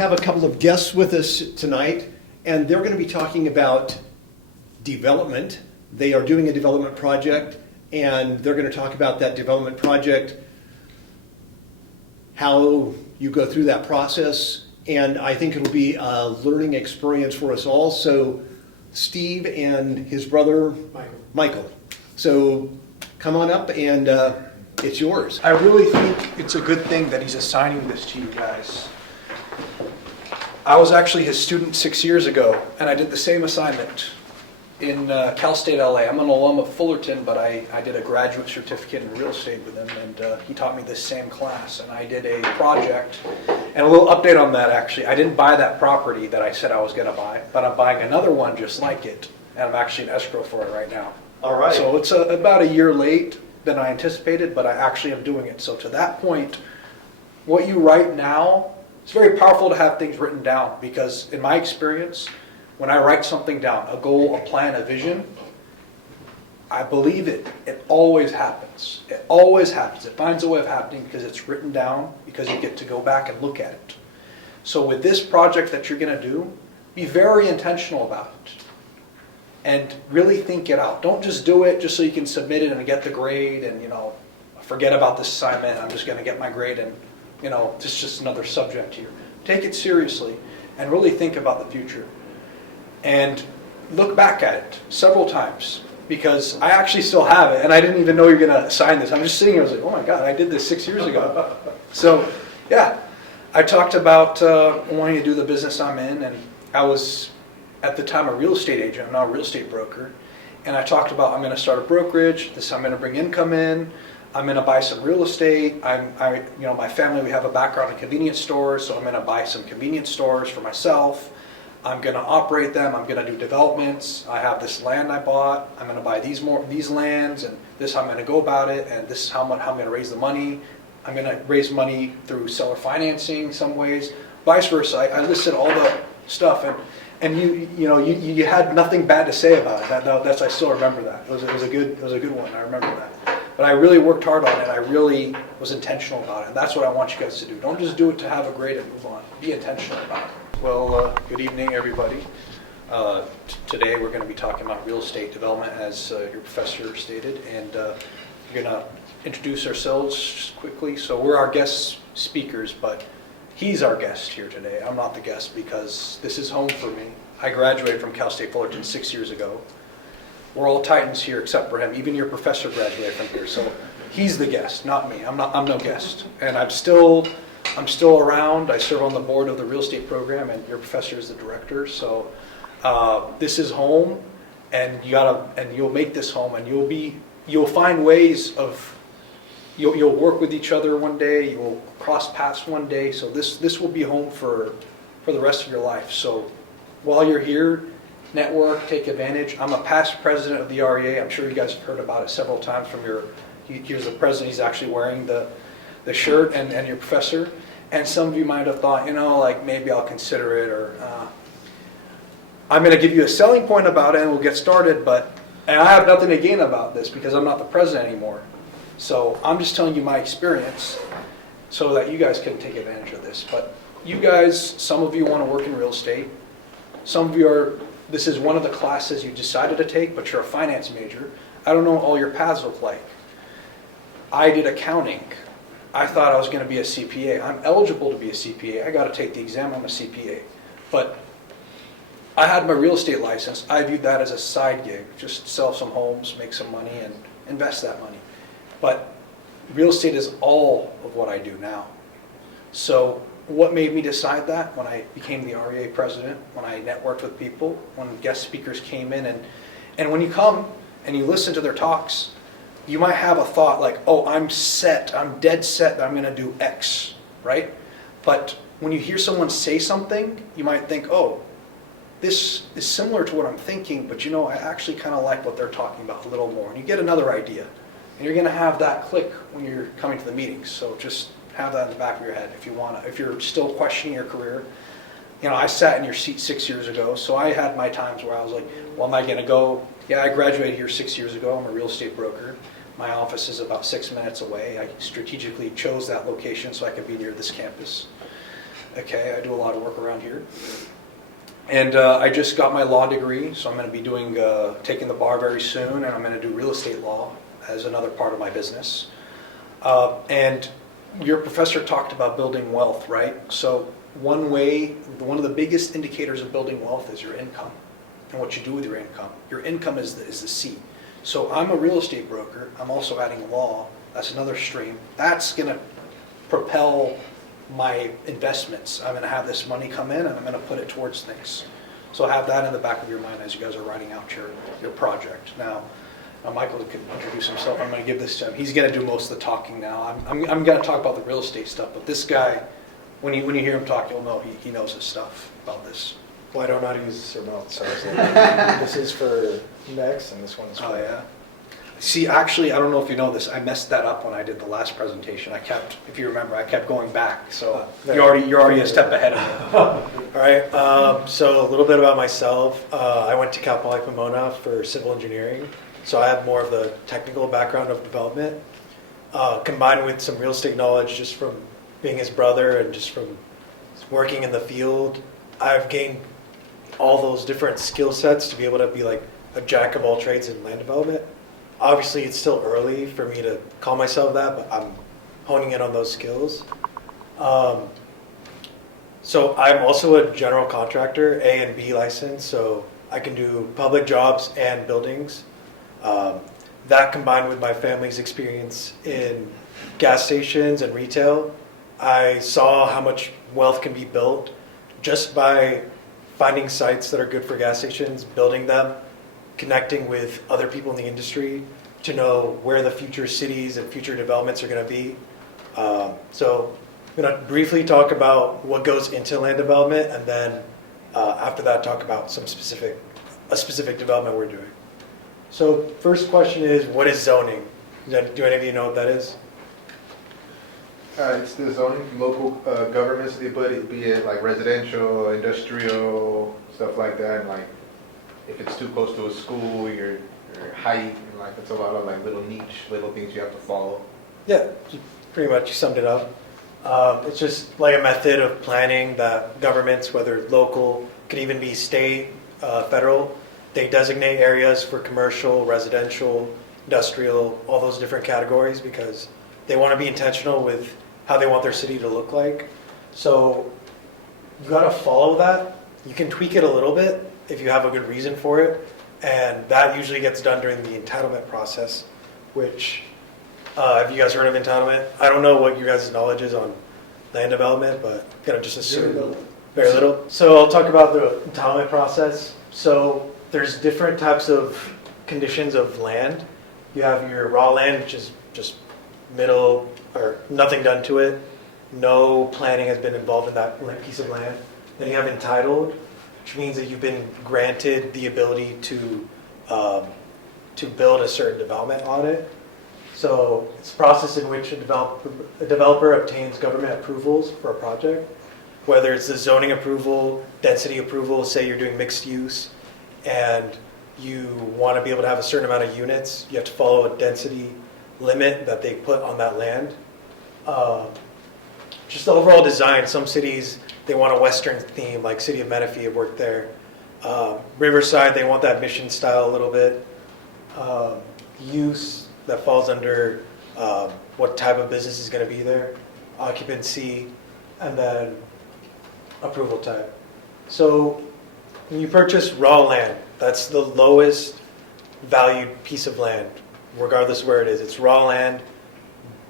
have a couple of guests with us tonight, and they're going to be talking about development. They are doing a development project, and they're going to talk about that development project, how you go through that process, and I think it'll be a learning experience for us all. So Steve and his brother Michael. So come on up, and it's yours. I really think it's a good thing that he's assigning this to you guys. I was actually his student 6 years ago, and I did the same assignment in Cal State LA. I'm an alum of Fullerton, but I did a graduate certificate in real estate with him, and he taught me this same class. And I did a project, and a little update on that actually. I didn't buy that property that I said I was going to buy, but I'm buying another one just like it, and I'm actually in escrow for it right now. All right. So it's about a year late than I anticipated, but I actually am doing it. So to that point, what you write now, it's very powerful to have things written down, because in my experience, when I write something down, a goal, a plan, a vision, I believe it always happens. It always happens. It finds a way of happening because it's written down, because you get to go back and look at it. So with this project that you're going to do, be very intentional about it. And really think it out. Don't just do it just so you can submit it and get the grade and, forget about this assignment. I'm just going to get my grade and, it's just another subject here. Take it seriously and really think about the future. And look back at it several times, because I actually still have it and I didn't even know you're going to assign this. I'm just sitting here, I was like, oh my God, I did this 6 years ago. So, yeah, I talked about wanting to do the business I'm in, and I was at the time a real estate agent. I'm now a real estate broker, and I talked about I'm going to start a brokerage. I'm going to bring income in. I'm going to buy some real estate. My family, we have a background in convenience stores, so I'm going to buy some convenience stores for myself. I'm going to operate them. I'm going to do developments. I have this land I bought. I'm going to buy these lands, and this is how I'm going to go about it, and this is how I'm going to raise the money. I'm going to raise money through seller financing some ways, vice versa. I listed all the stuff, and you had nothing bad to say about it. I still remember that. It was a good one. I remember that. But I really worked hard on it. I really was intentional about it. And that's what I want you guys to do. Don't just do it to have a grade and move on. Be intentional about it. Well, good evening, everybody. Today we're going to be talking about real estate development, as your professor stated, and we're going to introduce ourselves just quickly. So we're our guest speakers, but he's our guest here today. I'm not the guest because this is home for me. I graduated from Cal State Fullerton 6 years ago. We're all Titans here except for him. Even your professor graduated from here. So he's the guest, not me. I'm no guest. And I'm still around. I serve on the board of the real estate program, and your professor is the director. So this is home, and you'll make this home, and you'll find ways of You'll work with each other one day. You'll cross paths one day. So this will be home for the rest of your life. So while you're here, network, take advantage. I'm a past president of the REA. I'm sure you guys have heard about it several times from here's the president. He's actually wearing the shirt, and your professor. And some of you might have thought, maybe I'll consider it, or I'm going to give you a selling point about it, and we'll get started. And I have nothing to gain about this because I'm not the president anymore. So I'm just telling you my experience so that you guys can take advantage of this. But you guys, some of you want to work in real estate. Some of you this is one of the classes you decided to take, but you're a finance major. I don't know what all your paths look like. I did accounting. I thought I was going to be a CPA. I'm eligible to be a CPA. I got to take the exam. I'm a CPA. But I had my real estate license. I viewed that as a side gig. Just sell some homes, make some money, and invest that money. But real estate is all of what I do now. So what made me decide that? When I became the REA president, when I networked with people, when guest speakers came in, and when you come and you listen to their talks, you might have a thought like, oh, I'm dead set that I'm going to do X, right? But when you hear someone say something, you might think, oh, this is similar to what I'm thinking, but I actually kind of like what they're talking about a little more. And you get another idea. And you're going to have that click when you're coming to the meetings. So just have that in the back of your head if you want to. If you're still questioning your career, I sat in your seat 6 years ago, so I had my times where I was like, well, am I going to go? Yeah, I graduated here 6 years ago. I'm a real estate broker. My office is about 6 minutes away. I strategically chose that location so I could be near this campus. Okay, I do a lot of work around here. And I just got my law degree, so I'm going to be doing taking the bar very soon, and I'm going to do real estate law as another part of my business. And your professor talked about building wealth, right? So one of the biggest indicators of building wealth is your income and what you do with your income. Your income is the seed. So I'm a real estate broker. I'm also adding law. That's another stream. That's going to propel my investments. I'm going to have this money come in and I'm going to put it towards things. So have that in the back of your mind as you guys are writing out your project. Now Michael can introduce himself. I'm going to give this to him. He's going to do most of the talking now. I'm going to talk about the real estate stuff, but this guy, when you hear him talk, you'll know he knows his stuff about this. Well, I don't know how to use this remote, so this is for next, and this one's for... Oh, yeah. See, actually, I don't know if you know this. I messed that up when I did the last presentation. If you remember, I kept going back. So you're already a step ahead of me. All right. So a little bit about myself. I went to Cal Poly Pomona for civil engineering. So I have more of the technical background of development, combined with some real estate knowledge just from being his brother and just from working in the field. I've gained all those different skill sets to be able to be like a jack of all trades in land development. Obviously, it's still early for me to call myself that, but I'm honing in on those skills. So I'm also a general contractor, A and B license, so I can do public jobs and buildings. That combined with my family's experience in gas stations and retail, I saw how much wealth can be built just by finding sites that are good for gas stations, building them, connecting with other people in the industry to know where the future cities and future developments are going to be. So I'm going to briefly talk about what goes into land development, and then after that talk about a specific development we're doing. So first question is, what is zoning? Do any of you know what that is? It's the zoning from local governments. They put it, be it like residential, industrial, stuff like that. And like, if it's too close to a school, your height, and like, it's a lot of like little niche, little things you have to follow. Yeah, pretty much you summed it up. It's just like a method of planning that governments, whether local, could even be state, federal, they designate areas for commercial, residential, industrial, all those different categories because they want to be intentional with how they want their city to look like. So you got to follow that. You can tweak it a little bit if you have a good reason for it. And that usually gets done during the entitlement process, which, have you guys heard of entitlement? I don't know what you guys' knowledge is on land development, but I'm going to just assume very little. So I'll talk about the entitlement process. So there's different types of conditions of land. You have your raw land, which is just middle or nothing done to it. No planning has been involved in that piece of land. Then you have entitled, which means that you've been granted the ability to build a certain development on it. So it's a process in which a developer obtains government approvals for a project, whether it's the zoning approval, density approval, say you're doing mixed use, and you want to be able to have a certain amount of units, you have to follow a density limit that they put on that land. Just the overall design, some cities, they want a Western theme, like City of Menifee, I've worked there. Riverside, they want that mission style a little bit. Use, that falls under what type of business is going to be there. Occupancy, and then approval type. So when you purchase raw land, that's the lowest valued piece of land, regardless of where it is. It's raw land.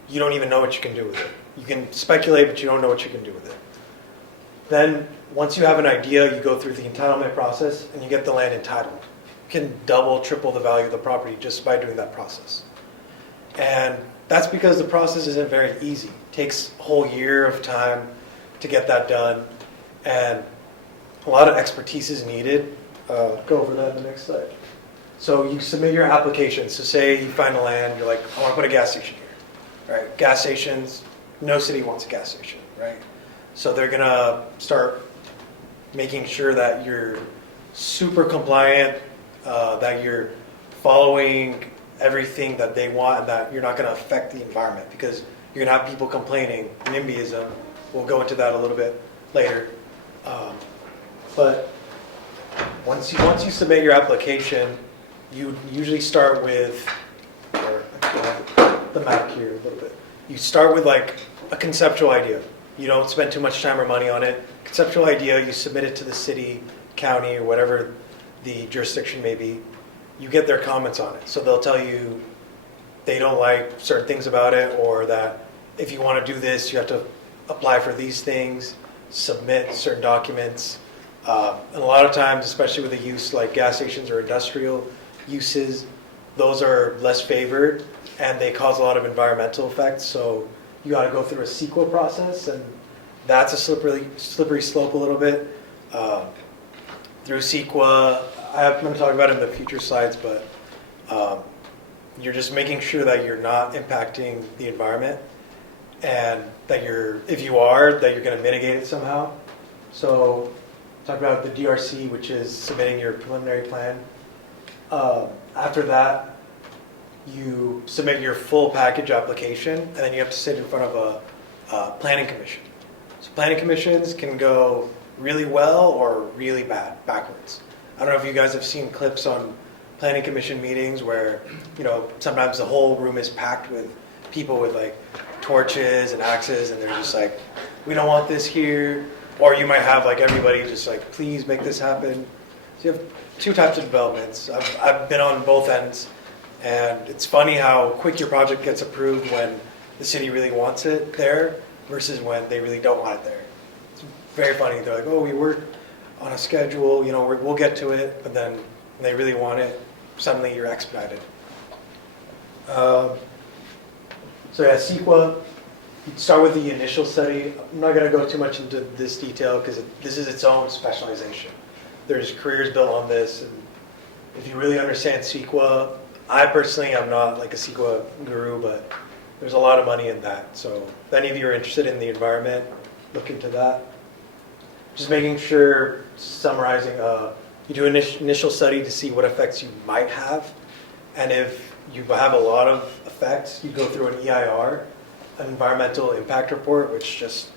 You don't even know what you can do with it. You can speculate, but you don't know what you can do with it. Then, once you have an idea, you go through the entitlement process and you get the land entitled. You can double, triple the value of the property just by doing that process. And that's because the process isn't very easy. It takes a whole year of time to get that done, and a lot of expertise is needed. Go over that in the next slide. So you submit your application. So say you find the land, you're like, I want to put a gas station here. Right? Gas stations, no city wants a gas station, right? So they're going to start making sure that you're super compliant, that you're following everything that they want, and that you're not going to affect the environment, because you're going to have people complaining. NIMBYism, we'll go into that a little bit later. But once you submit your application, you usually start with, or I have the map here a little bit. You start with like a conceptual idea. You don't spend too much time or money on it. Conceptual idea, you submit it to the city, county, or whatever the jurisdiction may be. You get their comments on it. So they'll tell you they don't like certain things about it, or that if you want to do this, you have to apply for these things, submit certain documents. And a lot of times, especially with a use like gas stations or industrial uses, those are less favored and they cause a lot of environmental effects. So you got to go through a CEQA process, and that's a slippery slope a little bit. Through CEQA, I'm going to talk about it in the future slides, but you're just making sure that you're not impacting the environment, and that if you are, that you're going to mitigate it somehow. So talk about the DRC, which is submitting your preliminary plan. After that, you submit your full package application, and then you have to sit in front of a planning commission. So planning commissions can go really well or really bad, backwards. I don't know if you guys have seen clips on planning commission meetings where, sometimes the whole room is packed with people with like torches and axes, and they're just like, we don't want this here. Or you might have like everybody just like, please make this happen. So you have two types of developments. I've been on both ends, and it's funny how quick your project gets approved when the city really wants it there versus when they really don't want it there. It's very funny. They're like, oh, we work on a schedule, we'll get to it, but then when they really want it, suddenly you're expedited. So yeah, CEQA, you start with the initial study. I'm not going to go too much into this detail because this is its own specialization. There's careers built on this, and if you really understand CEQA, I personally am not like a CEQA guru, but there's a lot of money in that. So if any of you are interested in the environment, look into that. Just making sure, summarizing, you do an initial study to see what effects you might have, and if you have a lot of effects, you go through an EIR, an environmental impact report, which just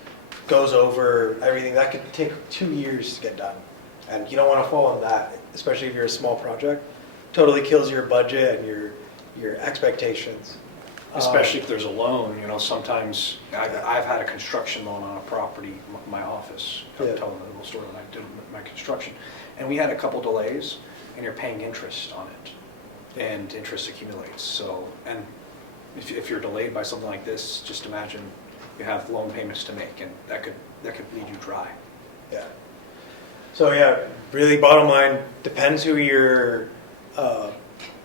goes over everything. That could take 2 years to get done, and you don't want to fall on that, especially if you're a small project. Totally kills your budget and your expectations. Especially if there's a loan, sometimes I've had a construction loan on a property, my office. I'm Yeah. telling a little story when I did my construction. And we had a couple delays, and you're paying interest on it, and interest accumulates. So, and if you're delayed by something like this, just imagine you have loan payments to make, and that could lead you dry. Yeah. So yeah, really bottom line, depends who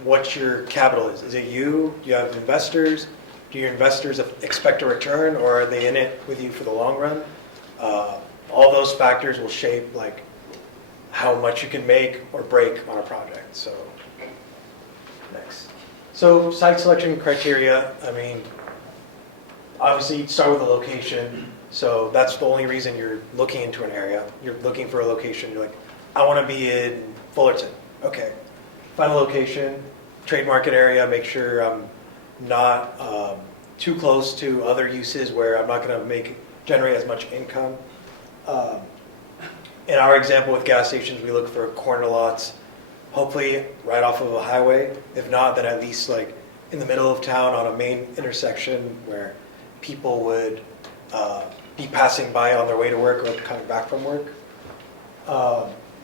what your capital is. Is it you? Do you have investors? Do your investors expect a return, or are they in it with you for the long run? All those factors will shape like how much you can make or break on a project. So next. So site selection criteria, obviously you start with a location. So that's the only reason you're looking into an area. You're looking for a location. You're like, I want to be in Fullerton. Okay. Find a location, trade market area, make sure I'm not too close to other uses where I'm not going to generate as much income. In our example with gas stations, we look for corner lots, hopefully right off of a highway. If not, then at least like in the middle of town on a main intersection where people would be passing by on their way to work or coming back from work.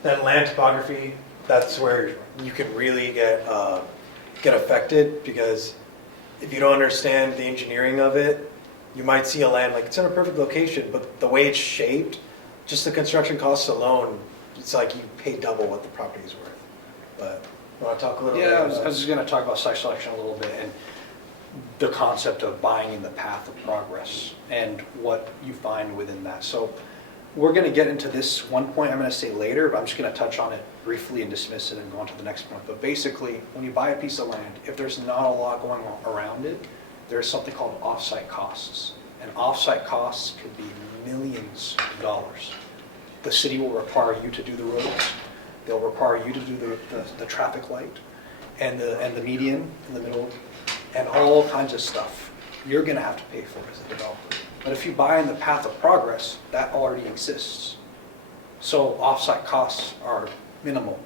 Then land topography, that's where you can really get affected, because if you don't understand the engineering of it, you might see a land like it's in a perfect location, but the way it's shaped, just the construction costs alone, it's like you pay double what the property is worth. But you want to talk a little bit Yeah, I about was just going to talk about site selection a little bit, and the concept of buying in the path of progress and what you find within that. So we're going to get into this one point I'm going to say later, but I'm just going to touch on it briefly and dismiss it and go on to the next point. But basically, when you buy a piece of land, if there's not a lot going on around it, there's something called off-site costs. And off-site costs could be millions of dollars. The city will require you to do the roads. They'll require you to do the traffic light and the median in the middle, and all kinds of stuff. you're gonna have to pay for it as a developer. But if you buy in the path of progress, that already exists. So offsite costs are minimal.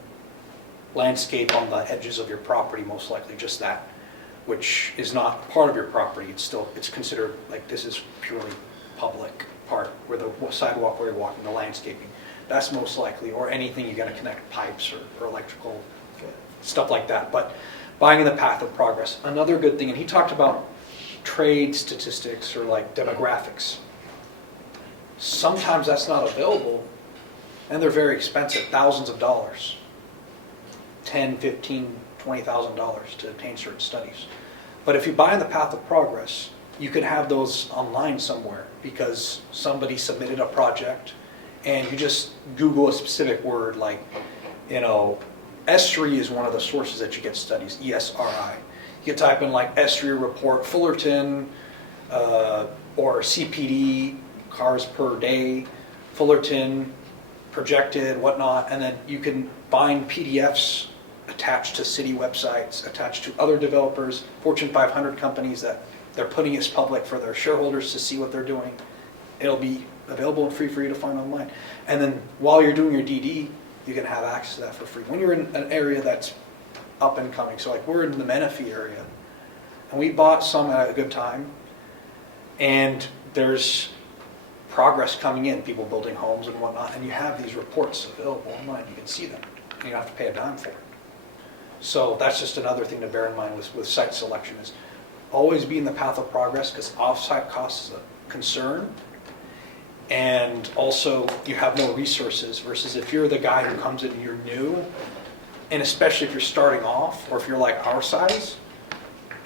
Landscape on the edges of your property, most likely just that, which is not part of your property. It's considered like this is purely public part, where the sidewalk where you're walking, the landscaping. That's most likely, or anything you're gonna connect pipes or electrical, stuff like that. But buying in the path of progress. Another good thing, and he talked about trade statistics or like demographics. Sometimes that's not available, and they're very expensive, thousands of dollars. $10, $15, $20,000 to obtain certain studies. But if you buy in the path of progress, you can have those online somewhere because somebody submitted a project and you just Google a specific word like, ESRI is one of the sources that you get studies, ESRI. You can type in like ESRI report, Fullerton, or CPD, cars per day, Fullerton, projected, whatnot, and then you can find PDFs attached to city websites, attached to other developers, Fortune 500 companies that they're putting as public for their shareholders to see what they're doing. It'll be available and free for you to find online. And then while you're doing your DD, you can have access to that for free. When you're in an area that's up and coming, so like we're in the Menifee area, and we bought some at a good time, and there's progress coming in, people building homes and whatnot, and you have these reports available online, you can see them, and you don't have to pay a dime for it. So that's just another thing to bear in mind with site selection is always be in the path of progress because off-site cost is a concern. And also you have no resources versus if you're the guy who comes in and you're new, and especially if you're starting off or if you're like our size,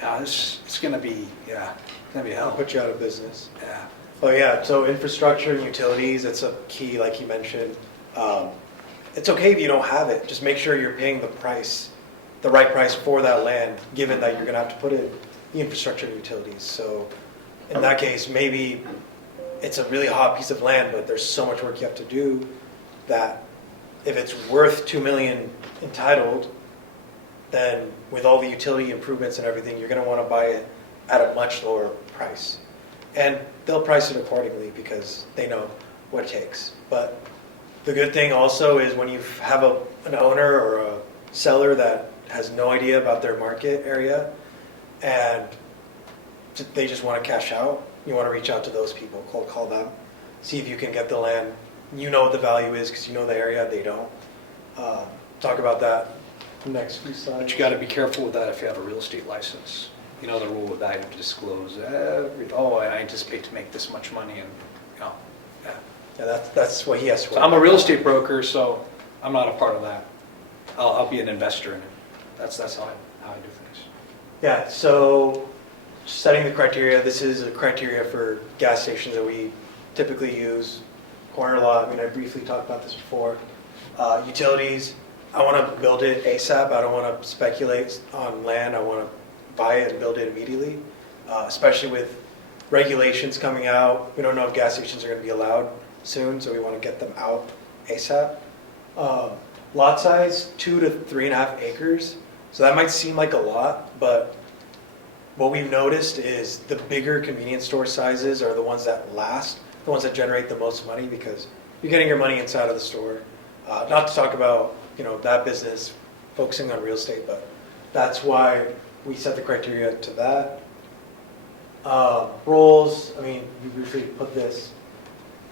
it's gonna be hell. Put you out of business. Yeah. Oh yeah, so infrastructure and utilities, it's a key, like you mentioned. It's okay if you don't have it, just make sure you're paying the right price for that land, given that you're gonna have to put in the infrastructure and utilities. So in that case, maybe it's a really hot piece of land, but there's so much work you have to do that if it's worth $2 million entitled, then with all the utility improvements and everything, you're gonna wanna buy it at a much lower price. And they'll price it accordingly because they know what it takes. But the good thing also is when you have an owner or a seller that has no idea about their market area and they just want to cash out, you want to reach out to those people, call them, see if you can get the land. You know what the value is because you know the area, they don't. Talk about that next few slides. But you got to be careful with that if you have a real estate license. You know the rule with that, you have to disclose I anticipate to make this much money and Yeah, that's what he has to. So I'm a real estate broker, so I'm not a part of that. I'll be an investor in it. That's how I do things. Yeah, so setting the criteria, this is a criteria for gas stations that we typically use. Corner lot, I briefly talked about this before. Utilities, I want to build it ASAP. I don't want to speculate on land. I want to buy it and build it immediately, especially with regulations coming out. We don't know if gas stations are going to be allowed soon, so we want to get them out ASAP. Lot size, 2 to 3.5 acres. So that might seem like a lot, but what we've noticed is the bigger convenience store sizes are the ones that last, the ones that generate the most money because you're getting your money inside of the store. Not to talk about that business, focusing on real estate, but that's why we set the criteria to that. Roles, you briefly put this.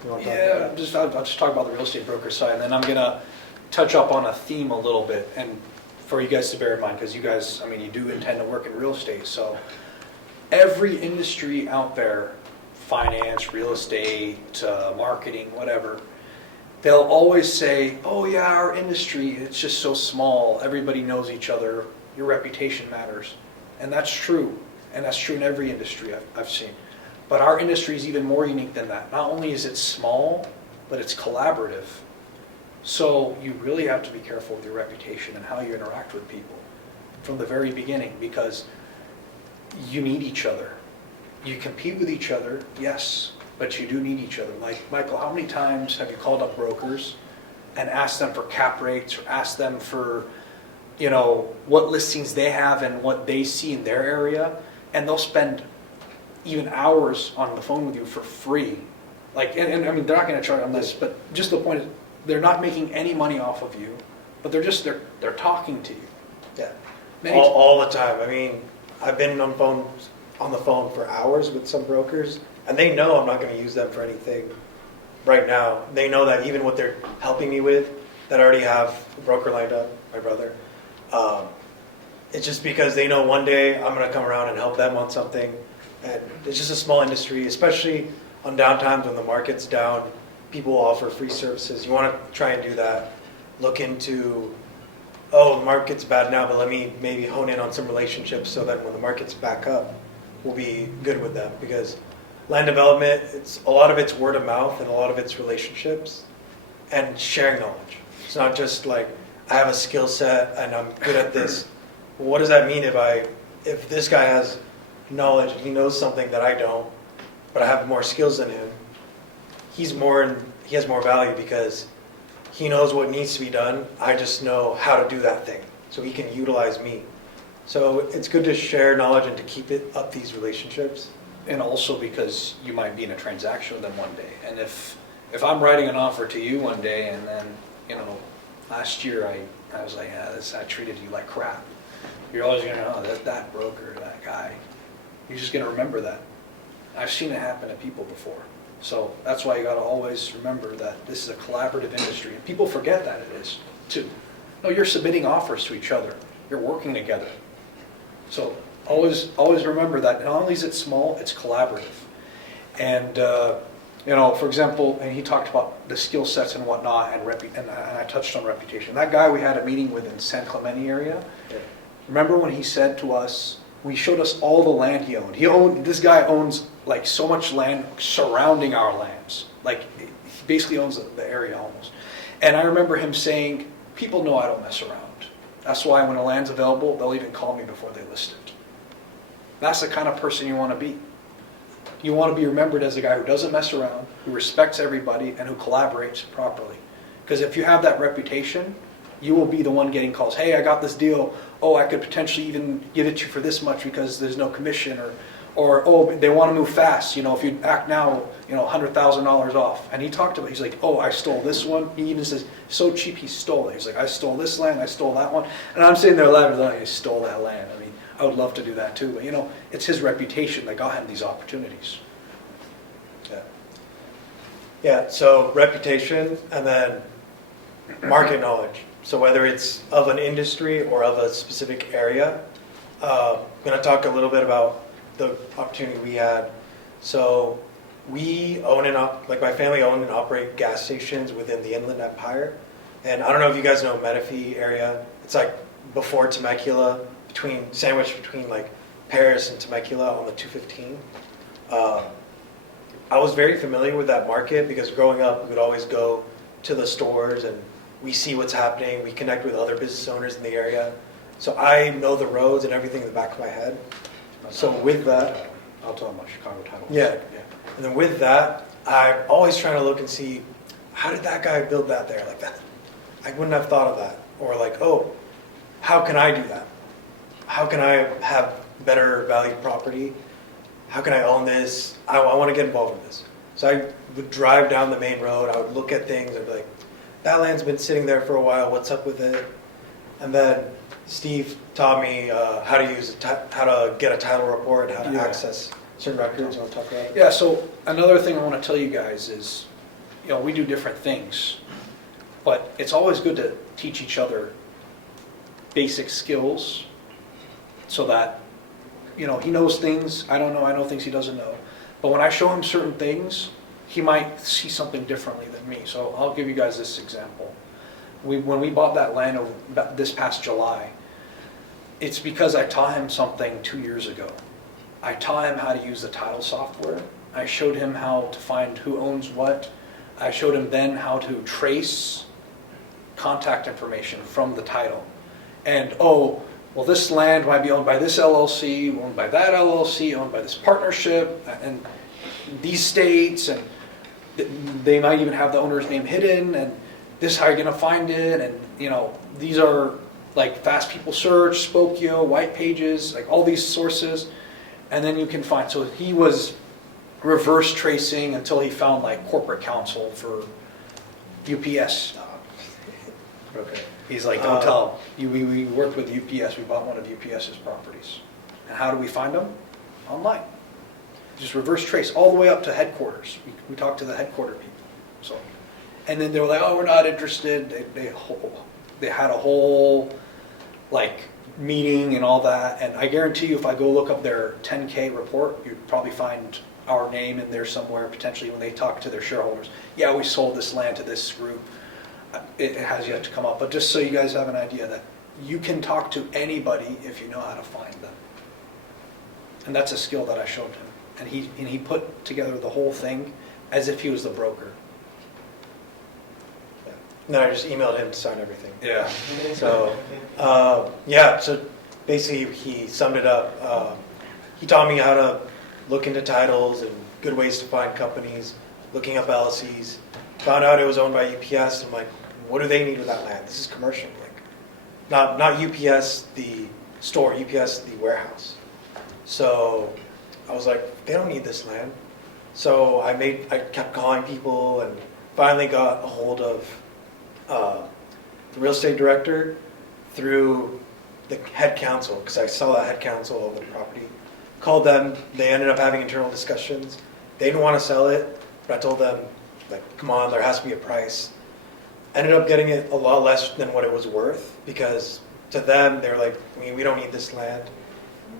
You want to talk about that? I'll just talk about the real estate broker side, and then I'm gonna touch up on a theme a little bit, and for you guys to bear in mind, because you guys, you do intend to work in real estate, so every industry out there, finance, real estate, marketing, whatever, they'll always say, oh yeah, our industry, it's just so small, everybody knows each other, your reputation matters. And that's true, and that's true in every industry I've seen. But our industry is even more unique than that. Not only is it small, but it's collaborative. So you really have to be careful with your reputation and how you interact with people from the very beginning because you need each other. You compete with each other, yes, but you do need each other. Like, Michael, how many times have you called up brokers and asked them for cap rates or asked them for, what listings they have and what they see in their area? And they'll spend even hours on the phone with you for free. Like, and I mean, they're not gonna charge on this, but just the point is, they're not making any money off of you, but they're talking to you. Yeah. Many All the time. I mean, I've been on the phone for hours with some brokers, and they know I'm not going to use them for anything right now. They know that even what they're helping me with, that I already have a broker lined up, my brother. It's just because they know one day I'm going to come around and help them on something. And it's just a small industry, especially on downtimes when the market's down. People offer free services. You want to try and do that. Look into, oh, the market's bad now, but let me maybe hone in on some relationships so that when the market's back up, we'll be good with them. Because land development, a lot of it's word of mouth and a lot of it's relationships and sharing knowledge. It's not just like, I have a skill set and I'm good at this. Well, what does that mean if this guy has knowledge and he knows something that I don't, but I have more skills than him? He has more value because he knows what needs to be done. I just know how to do that thing, so he can utilize me. So it's good to share knowledge and to keep it up these relationships. And also because you might be in a transaction with them one day. And if I'm writing an offer to you one day and then, last year I was like, yeah, I treated you like crap. You're always going to, oh, that broker, that guy. You're just going to remember that. I've seen it happen to people before. So that's why you got to always remember that this is a collaborative industry. And people forget that it is, too. No, you're submitting offers to each other. You're working together. So always remember that not only is it small, it's collaborative. And, for example, and he talked about the skill sets and whatnot, and I touched on reputation. That guy we had a meeting with in San Clemente area, remember when he said to us, he showed us all the land he owned. This guy owns like so much land surrounding our lands. Like he basically owns the area almost. And I remember him saying, people know I don't mess around. That's why when a land's available, they'll even call me before they list it. That's the kind of person you want to be. You want to be remembered as a guy who doesn't mess around, who respects everybody, and who collaborates properly. Because if you have that reputation, you will be the one getting calls. Hey, I got this deal. Oh, I could potentially even give it to you for this much because there's no commission. Or oh, they want to move fast. If you act now, $100,000 off. And he talked about, he's like, oh, I stole this one. He even says, so cheap he stole it. He's like, I stole this land, I stole that one. And I'm sitting there laughing, like, I stole that land. I mean, I would love to do that too. But, it's his reputation that got him these opportunities. Yeah, so reputation and then market knowledge. So whether it's of an industry or of a specific area, I'm going to talk a little bit about the opportunity we had. So we own my family owned and operate gas stations within the Inland Empire. And I don't know if you guys know Menifee area. It's like before Temecula, sandwiched between like Paris and Temecula on the 215. I was very familiar with that market because growing up, we would always go to the stores and we see what's happening. We connect with other business owners in the area. So I know the roads and everything in the back of my head. So with that, I'll tell them about Chicago Title. yeah. And then with that, I'm always trying to look and see, how did that guy build that there like that? I wouldn't have thought of that. Or like, oh, how can I do that? How can I have better valued property? How can I own this? I want to get involved in this. So I would drive down the main road. I would look at things. I'd be like, that land's been sitting there for a while. What's up with it? And then Steve taught me how to get a title report and how to access certain records. You want to talk about it? Yeah, so another thing I want to tell you guys is, we do different things, but it's always good to teach each other basic skills so that, he knows things I don't know, I know things he doesn't know. But when I show him certain things, he might see something differently than me. So I'll give you guys this example. When we bought that land this past July, it's because I taught him something 2 years ago. I taught him how to use the title software. I showed him how to find who owns what. I showed him then how to trace contact information from the title. And, this land might be owned by this LLC, owned by that LLC, owned by this partnership, and these states, and they might even have the owner's name hidden, and this is how you're going to find it, and, these are like Fast People Search, Spokio, White Pages, like all these sources. And then you can find, so he was reverse tracing until he found like corporate counsel for UPS. Okay. He's like, don't tell him. We worked with UPS, we bought one of UPS's properties. And how do we find them? Online. Just reverse trace all the way up to headquarters. We talked to the headquarter people. So, and then they were like, oh, we're not interested. They had a whole like meeting and all that. And I guarantee you, if I go look up their 10K report, you'd probably find our name in there somewhere, potentially when they talk to their shareholders. Yeah, we sold this land to this group. It has yet to come up, but just so you guys have an idea that you can talk to anybody if you know how to find them. And that's a skill that I showed him. And he put together the whole thing as if he was the broker. Yeah. And then I just emailed him to sign everything. Yeah. So, so basically he summed it up. He taught me how to look into titles and good ways to find companies, looking up LLCs. Found out it was owned by UPS. I'm like, what do they need with that land? This is commercial. Like, not UPS, the store, UPS, the warehouse. So I was like, they don't need this land. So I kept calling people and finally got a hold of the real estate director through the head council, because I saw that head council of the property. Called them. They ended up having internal discussions. They didn't want to sell it, but I told them, like, come on, there has to be a price. Ended up getting it a lot less than what it was worth, because to them, they're like, we don't need this land.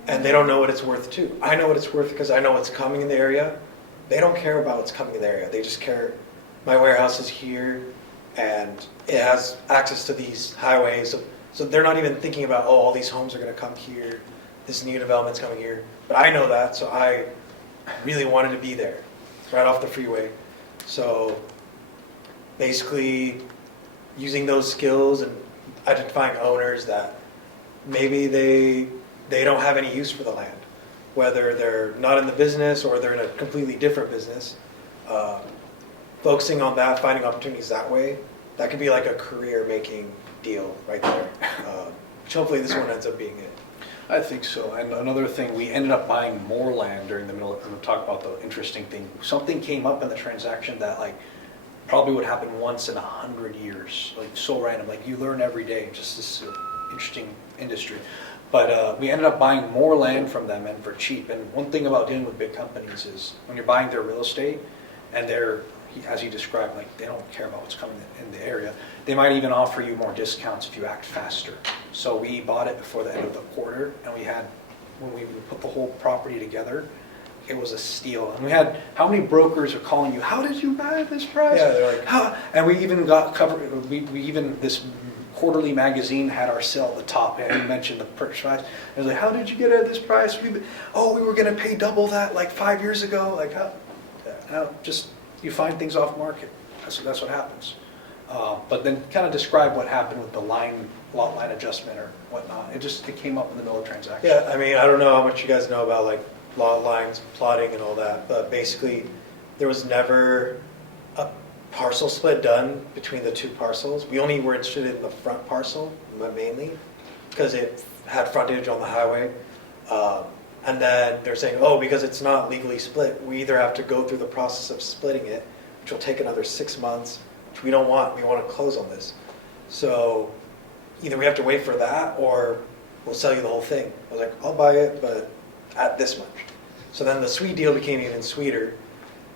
And they don't know what it's worth too. I know what it's worth because I know what's coming in the area. They don't care about what's coming in the area. They just care, my warehouse is here and it has access to these highways. So they're not even thinking about, oh, all these homes are going to come here. This new development's coming here. But I know that, so I really wanted to be there, right off the freeway. So basically using those skills and identifying owners that maybe they don't have any use for the land, whether they're not in the business or they're in a completely different business. Focusing on that, finding opportunities that way, that could be like a career-making deal right there. Which hopefully this one ends up being it. I think so. And another thing, we ended up buying more land during the middle. We'll talk about the interesting thing. Something came up in the transaction that like probably would happen once in 100 years. Like so random. Like you learn every day. Just this interesting industry. But we ended up buying more land from them and for cheap. And one thing about dealing with big companies is when you're buying their real estate and they're, as he described, like they don't care about what's coming in the area. They might even offer you more discounts if you act faster. So we bought it before the end of the quarter, and when we put the whole property together, it was a steal. And we had, how many brokers are calling you, how did you buy at this price? Yeah, they're like, how? And we even got covered, we even, this quarterly magazine had our sale at the top, and we mentioned the purchase price. And it was like, how did you get it at this price? We were going to pay double that like 5 years ago. Like, how? Just, you find things off market. That's what happens. But then kind of describe what happened with the lot line adjustment or whatnot. It came up in the middle of the transaction. Yeah, I mean, I don't know how much you guys know about like lot lines, plotting and all that, but basically there was never a parcel split done between the two parcels. We only were interested in the front parcel mainly because it had frontage on the highway. And then they're saying, oh, because it's not legally split, we either have to go through the process of splitting it, which will take another 6 months, which we don't want. We want to close on this. So either we have to wait for that or we'll sell you the whole thing. I was like, I'll buy it, but at this much. So then the sweet deal became even sweeter.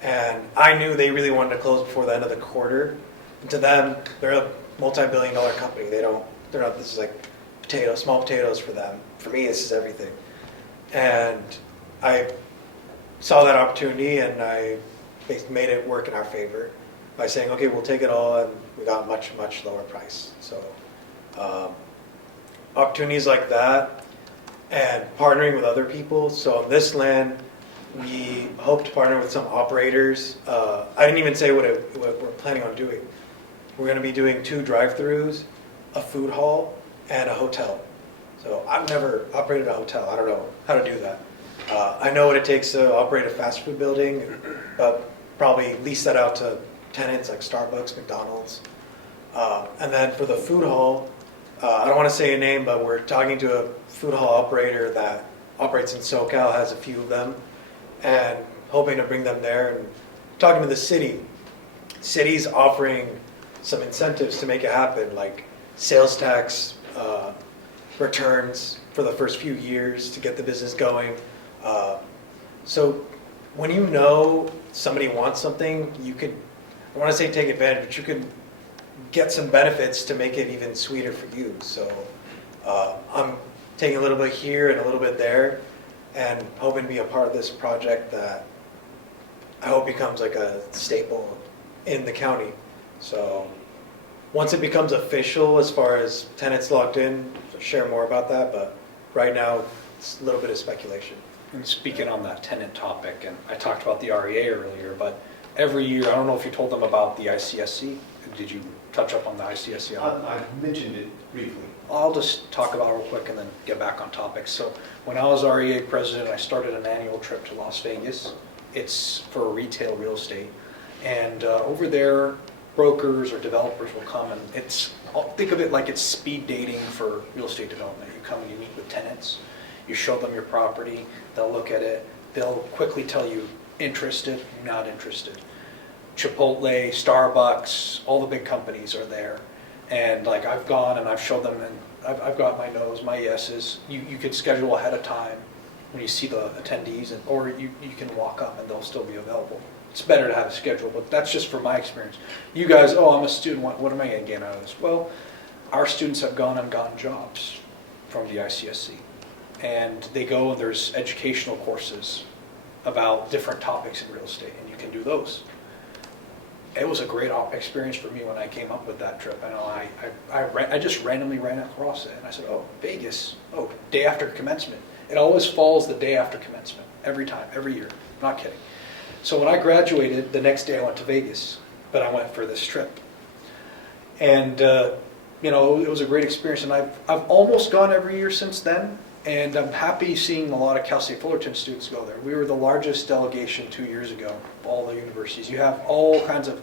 And I knew they really wanted to close before the end of the quarter. And to them, they're a multi-billion-dollar company. They're not, this is like small potatoes for them. For me, this is everything. And I saw that opportunity and I made it work in our favor by saying, okay, we'll take it all, and we got much, much lower price. So opportunities like that and partnering with other people. So on this land, we hope to partner with some operators. I didn't even say what we're planning on doing. We're going to be doing 2 drive-throughs, a food hall, and a hotel. So I've never operated a hotel. I don't know how to do that. I know what it takes to operate a fast food building, but probably lease that out to tenants like Starbucks, McDonald's. And then for the food hall, I don't want to say a name, but we're talking to a food hall operator that operates in SoCal, has a few of them, and hoping to bring them there. And talking to the city's offering some incentives to make it happen, like sales tax returns for the first few years to get the business going. So when you know somebody wants something, you could, I want to say take advantage, but you could get some benefits to make it even sweeter for you. So I'm taking a little bit here and a little bit there, and hoping to be a part of this project that I hope becomes like a staple in the county. So once it becomes official, as far as tenants locked in, I'll share more about that, but right now it's a little bit of speculation. And speaking on that tenant topic, and I talked about the REA earlier, but every year, I don't know if you told them about the ICSC. Did you touch up on the ICSC? I mentioned it briefly. I'll just talk about it real quick and then get back on topic. So when I was REA president, I started an annual trip to Las Vegas. It's for retail real estate. And over there, brokers or developers will come, and think of it like it's speed dating for real estate development. You come and you meet with tenants, you show them your property, they'll look at it, they'll quickly tell you interested, not interested. Chipotle, Starbucks, all the big companies are there. And like I've gone and I've showed them, and I've got my no's, my yeses. You could schedule ahead of time when you see the attendees, or you can walk up and they'll still be available. It's better to have a schedule, but that's just from my experience. You guys, I'm a student, what am I going to get out of this? Well, our students have gone and gotten jobs from the ICSC. And they go, and there's educational courses about different topics in real estate, and you can do those. It was a great experience for me when I came up with that trip. I just randomly ran across it, and I said, Vegas, day after commencement. It always falls the day after commencement, every time, every year, not kidding. So when I graduated, the next day I went to Vegas, but I went for this trip. And, it was a great experience, and I've almost gone every year since then, and I'm happy seeing a lot of Cal State Fullerton students go there. We were the largest delegation 2 years ago, all the universities. You have all kinds of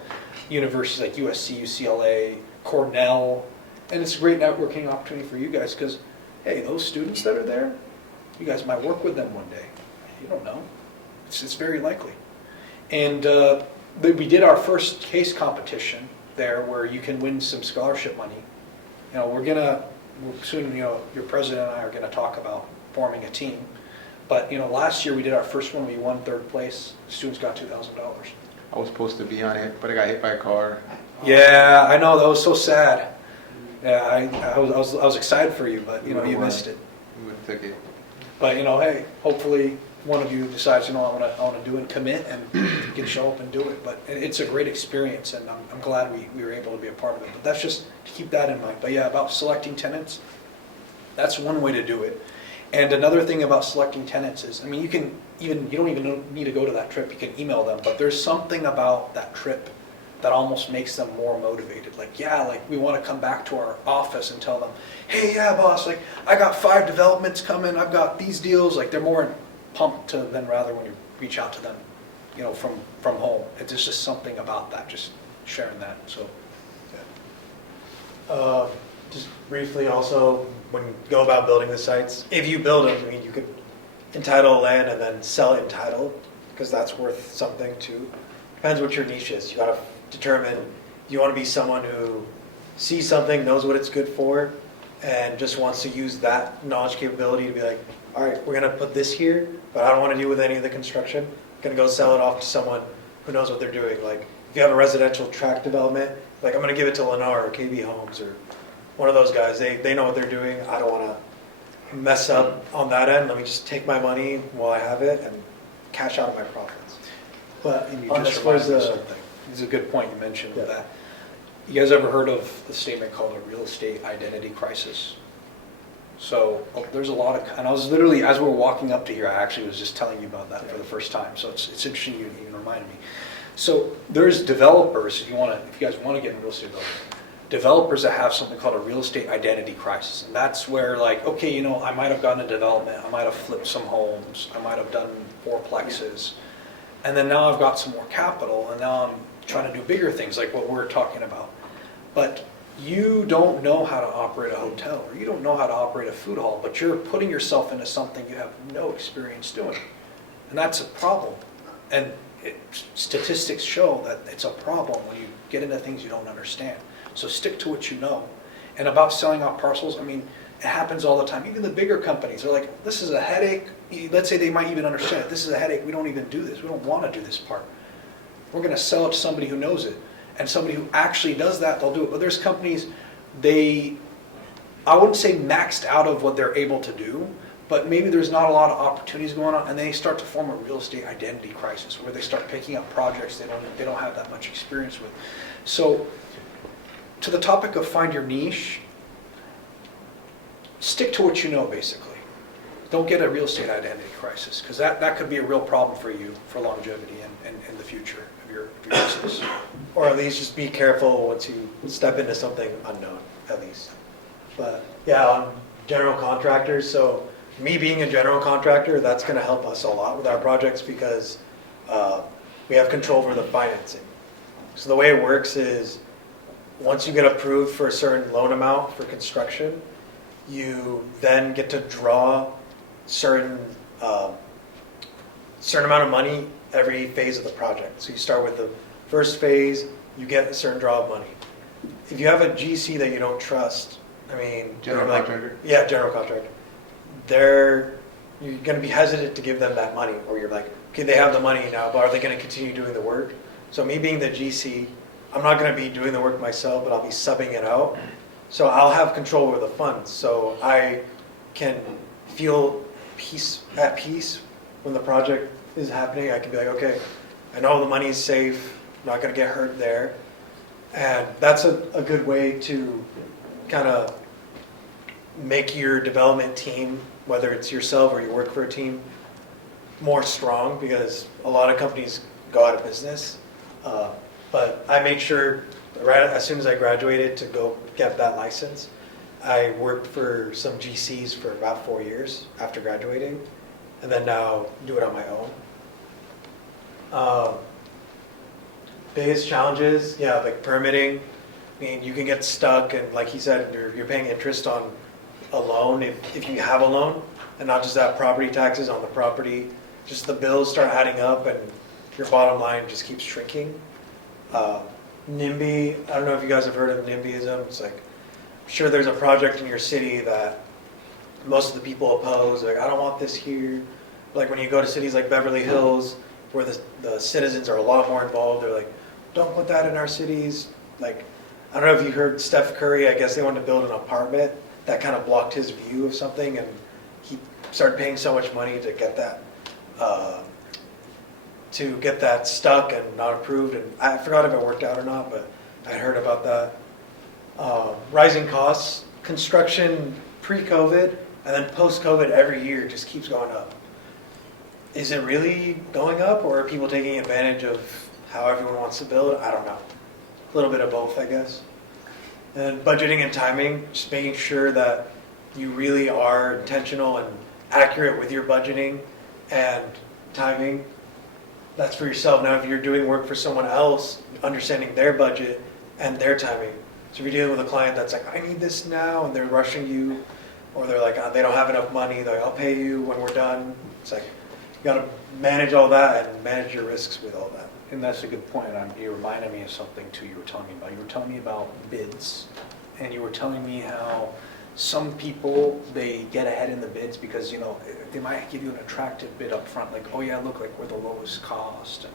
universities like USC, UCLA, Cornell, and it's a great networking opportunity for you guys because, hey, those students that are there, you guys might work with them one day. You don't know. It's very likely. And we did our first case competition there where you can win some scholarship money. Soon, your president and I are going to talk about forming a team. But, last year we did our first one. We won 3rd place. Students got $2,000. I was supposed to be on it, but I got hit by a car. Yeah, I know. That was so sad. Yeah, I was excited for you, but, you missed it. We would have took it. But, hey, hopefully one of you decides, I want to do it, commit, and you can show up and do it. But it's a great experience, and I'm glad we were able to be a part of it. But that's just to keep that in mind. But yeah, about selecting tenants, that's one way to do it. And another thing about selecting tenants is, you don't even need to go to that trip. You can email them. But there's something about that trip that almost makes them more motivated. We want to come back to our office and tell them, hey, yeah, boss, I got 5 developments coming. I've got these deals. They're more pumped than rather when you reach out to them, from home. It's just something about that, just sharing that. So, yeah. Just briefly also, when you go about building the sites, if you build them, you could entitle land and then sell it entitled, because that's worth something too. Depends what your niche is. You got to determine, you want to be someone who sees something, knows what it's good for, and just wants to use that knowledge capability to be like, all right, we're going to put this here, but I don't want to deal with any of the construction. I'm going to go sell it off to someone who knows what they're doing. Like, if you have a residential tract development, I'm going to give it to Lennar or KB Homes or one of those guys. They know what they're doing. I don't want to mess up on that end. Let me just take my money while I have it and cash out of my profits. But you On just as reminded far me as of something. It's a good point you mentioned with that. You guys ever heard of the statement called a real estate identity crisis? So there's a lot of, and I was literally, as we were walking up to here, I actually was just telling you about that for the first time. So it's interesting you even reminded me. So there's developers, if you guys want to get in real estate developers that have something called a real estate identity crisis. And that's where I might have gotten a development, I might have flipped some homes, I might have done 4plexes. And then now I've got some more capital, and now I'm trying to do bigger things like what we're talking about. But you don't know how to operate a hotel, or you don't know how to operate a food hall, but you're putting yourself into something you have no experience doing. And that's a problem. And statistics show that it's a problem when you get into things you don't understand. So stick to what you know. And about selling out parcels, I mean, it happens all the time. Even the bigger companies are like, this is a headache. Let's say they might even understand it. This is a headache. We don't even do this. We don't want to do this part. We're going to sell it to somebody who knows it. And somebody who actually does that, they'll do it. But there's companies, I wouldn't say maxed out of what they're able to do, but maybe there's not a lot of opportunities going on, and they start to form a real estate identity crisis where they start picking up projects they don't have that much experience with. So to the topic of find your niche, stick to what you know, basically. Don't get a real estate identity crisis, because that could be a real problem for you for longevity and in the future of your business. Or at least just be careful once you step into something unknown, at least. But yeah, on general contractors, so me being a general contractor, that's going to help us a lot with our projects because we have control over the financing. So the way it works is once you get approved for a certain loan amount for construction, you then get to draw certain amount of money every phase of the project. So you start with the first phase, you get a certain draw of money. If you have a GC that you don't trust, I mean, General contractor? Yeah, general contractor. You're going to be hesitant to give them that money, or you're like, okay, they have the money now, but are they going to continue doing the work? So me being the GC, I'm not going to be doing the work myself, but I'll be subbing it out. So I'll have control over the funds, so I can feel at peace when the project is happening. I can be like, okay, I know the money is safe, I'm not going to get hurt there. And that's a good way to kind of make your development team, whether it's yourself or you work for a team, more strong, because a lot of companies go out of business. But I made sure right as soon as I graduated to go get that license. I worked for some GCs for about 4 years after graduating, and then now do it on my own. Biggest challenges, yeah, like permitting. I mean, you can get stuck, and like he said, you're paying interest on a loan if you have a loan, and not just that, property taxes on the property. Just the bills start adding up, and your bottom line just keeps shrinking. NIMBY, I don't know if you guys have heard of NIMBYism. It's like, I'm sure there's a project in your city that most of the people oppose. Like, I don't want this here. Like when you go to cities like Beverly Hills, where the citizens are a lot more involved, they're like, don't put that in our cities. Like, I don't know if you heard Steph Curry, I guess they wanted to build an apartment that kind of blocked his view of something, and he started paying so much money to get that stuck and not approved. And I forgot if it worked out or not, but I heard about that. Rising costs, construction pre-COVID and then post-COVID every year just keeps going up. Is it really going up, or are people taking advantage of how everyone wants to build? I don't know. A little bit of both, I guess. And budgeting and timing, just making sure that you really are intentional and accurate with your budgeting and timing. That's for yourself. Now, if you're doing work for someone else, understanding their budget and their timing. So if you're dealing with a client that's like, I need this now, and they're rushing you, or they're like, they don't have enough money, they're like, I'll pay you when we're done. It's like, you got to manage all that and manage your risks with all that. And that's a good point. You reminded me of something too you were telling me about. You were telling me about bids, and you were telling me how some people, they get ahead in the bids because, they might give you an attractive bid up front, like, oh yeah, look, like we're the lowest cost. And,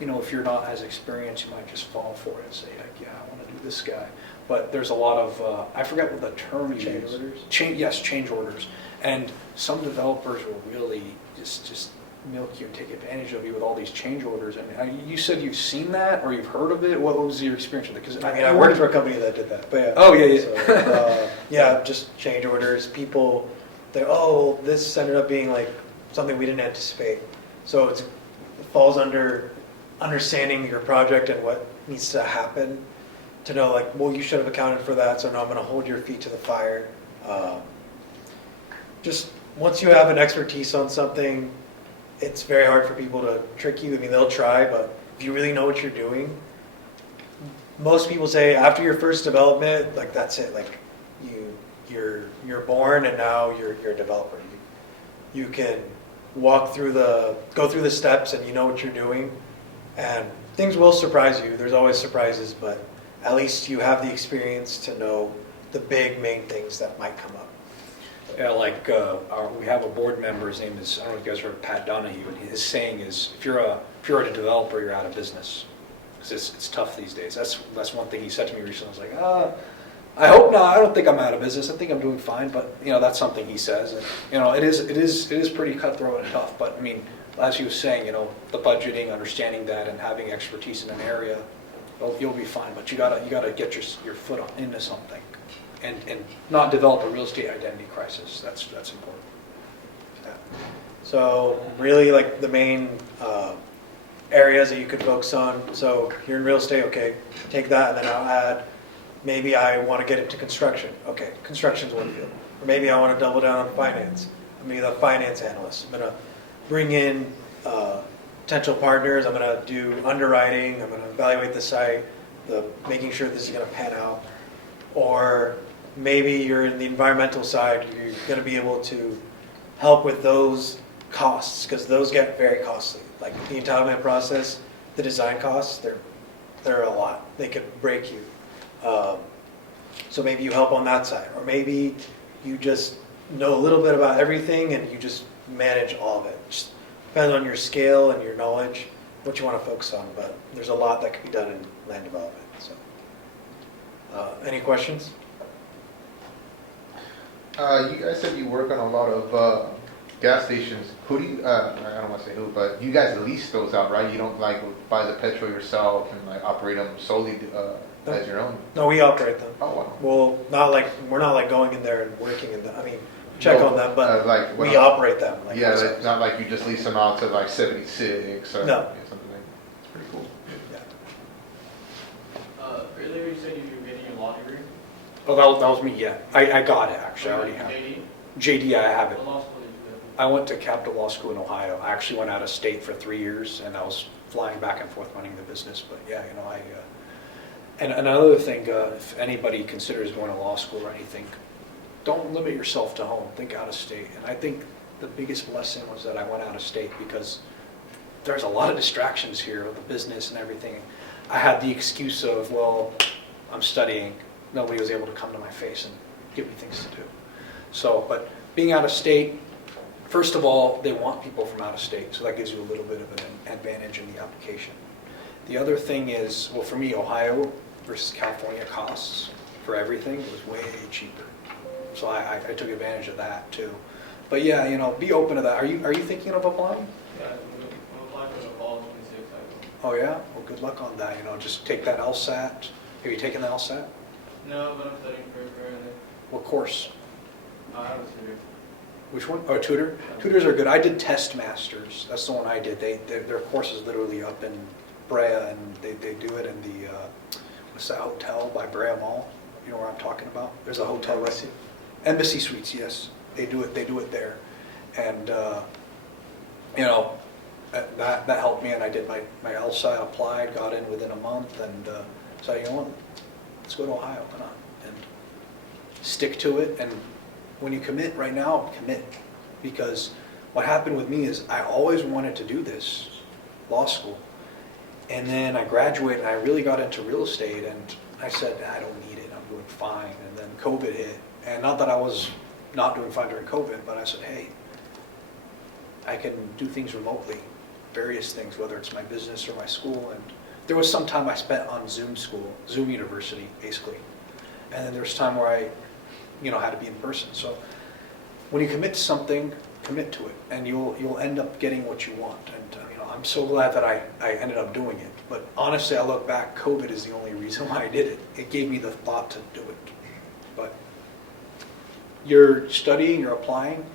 if you're not as experienced, you might just fall for it and say, like, yeah, I want to do this guy. But there's a lot of, I forget what the term you Change use. orders? Yes, change orders. And some developers will really just milk you and take advantage of you with all these change orders. And you said you've seen that or you've heard of it. What was your experience with it? Because I worked for a company that did that. But yeah. Oh, yeah. So, yeah, just change orders. People, this ended up being like something we didn't anticipate. So it falls under understanding your project and what needs to happen to know, like, well, you should have accounted for that, so now I'm going to hold your feet to the fire. Just once you have an expertise on something, it's very hard for people to trick you. I mean, they'll try, but if you really know what you're doing, most people say after your first development, like that's it. Like you're born and now you're a developer. You can go through the steps and you know what you're doing, and things will surprise you. There's always surprises, but at least you have the experience to know the big main things that might come up. Yeah, like we have a board member. His name is, I don't know if you guys heard of Pat Donahue, and his saying is, if you're a developer, you're out of business. Because it's tough these days. That's one thing he said to me recently. I was like, I hope not. I don't think I'm out of business. I think I'm doing fine. But that's something he says. And it is pretty cutthroat and tough. But I mean, as he was saying, the budgeting, understanding that, and having expertise in an area, you'll be fine. But you gotta get your foot into something, and not develop a real estate identity crisis. That's important. Yeah. So really, like the main areas that you could focus on. So you're in real estate, okay, take that, and then I'll add, maybe I want to get into construction. Okay, construction's one field. Or maybe I want to double down on finance. I'm going to be the finance analyst. I'm going to bring in potential partners. I'm going to do underwriting. I'm going to evaluate the site, making sure this is going to pan out. Or maybe you're in the environmental side. You're going to be able to help with those costs, because those get very costly. Like the entitlement process, the design costs, they're a lot. They could break you. So maybe you help on that side, or maybe you just know a little bit about everything and you just manage all of it. Just depends on your scale and your knowledge, what you want to focus on. But there's a lot that can be done in land development. So, any questions? You guys said you work on a lot of gas stations. Who do you, I don't want to say who, but you guys lease those out, right? You don't like buy the petrol yourself and like operate them solely as your own? No, we operate them. Oh, wow. Well, we're not like going in there and working in them. I mean, check on them, but we operate them. Like yeah, it's not like you just lease them out to like 76 or no. Something like that. It's pretty cool. Yeah. Earlier you said you were getting your law degree. Oh, that was me. Yeah, I got it actually. I already have it. JD, I have it. What law school did you go to? I went to Capital Law School in Ohio. I actually went out of state for 3 years, and I was flying back and forth running the business. But yeah, and another thing, if anybody considers going to law school or anything, don't limit yourself to home. Think out of state. And I think the biggest blessing was that I went out of state, because there's a lot of distractions here with the business and everything. I had the excuse of, well, I'm studying. Nobody was able to come to my face and give me things to do. So, but being out of state, first of all, they want people from out of state, so that gives you a little bit of an advantage in the application. The other thing is, well, for me, Ohio versus California costs for everything was way cheaper. So I took advantage of that too. But yeah, be open to that. Are you thinking of applying? Yeah, I'm applying for the fall 26 cycle. Oh yeah? Well, good luck on that. Just take that LSAT. Have you taken the LSAT? No, but I'm studying for it. What course? I have a tutor. Which one? Oh, tutor? Tutors are good. I did Test Masters. That's the one I did. Their course is literally up in Brea, and they do it in the, what's that hotel by Brea Mall? You know where I'm talking about? There's a hotel right there. Embassy Suites, yes. They do it there. And, that helped me, and I did my LSAT, applied, got in within a month, and so let's go to Ohio, why not? And stick to it, and when you commit right now, commit. Because what happened with me is I always wanted to do this, law school. And then I graduated and I really got into real estate, and I said, I don't need it, I'm doing fine. And then COVID hit. And not that I was not doing fine during COVID, but I said, hey, I can do things remotely, various things, whether it's my business or my school. And there was some time I spent on Zoom University, basically. And then there was time where I had to be in person. So when you commit to something, commit to it, and you'll end up getting what you want. And I'm so glad that I ended up doing it. But honestly, I look back, COVID is the only reason why I did it. It gave me the thought to do it. But you're studying, you're applying.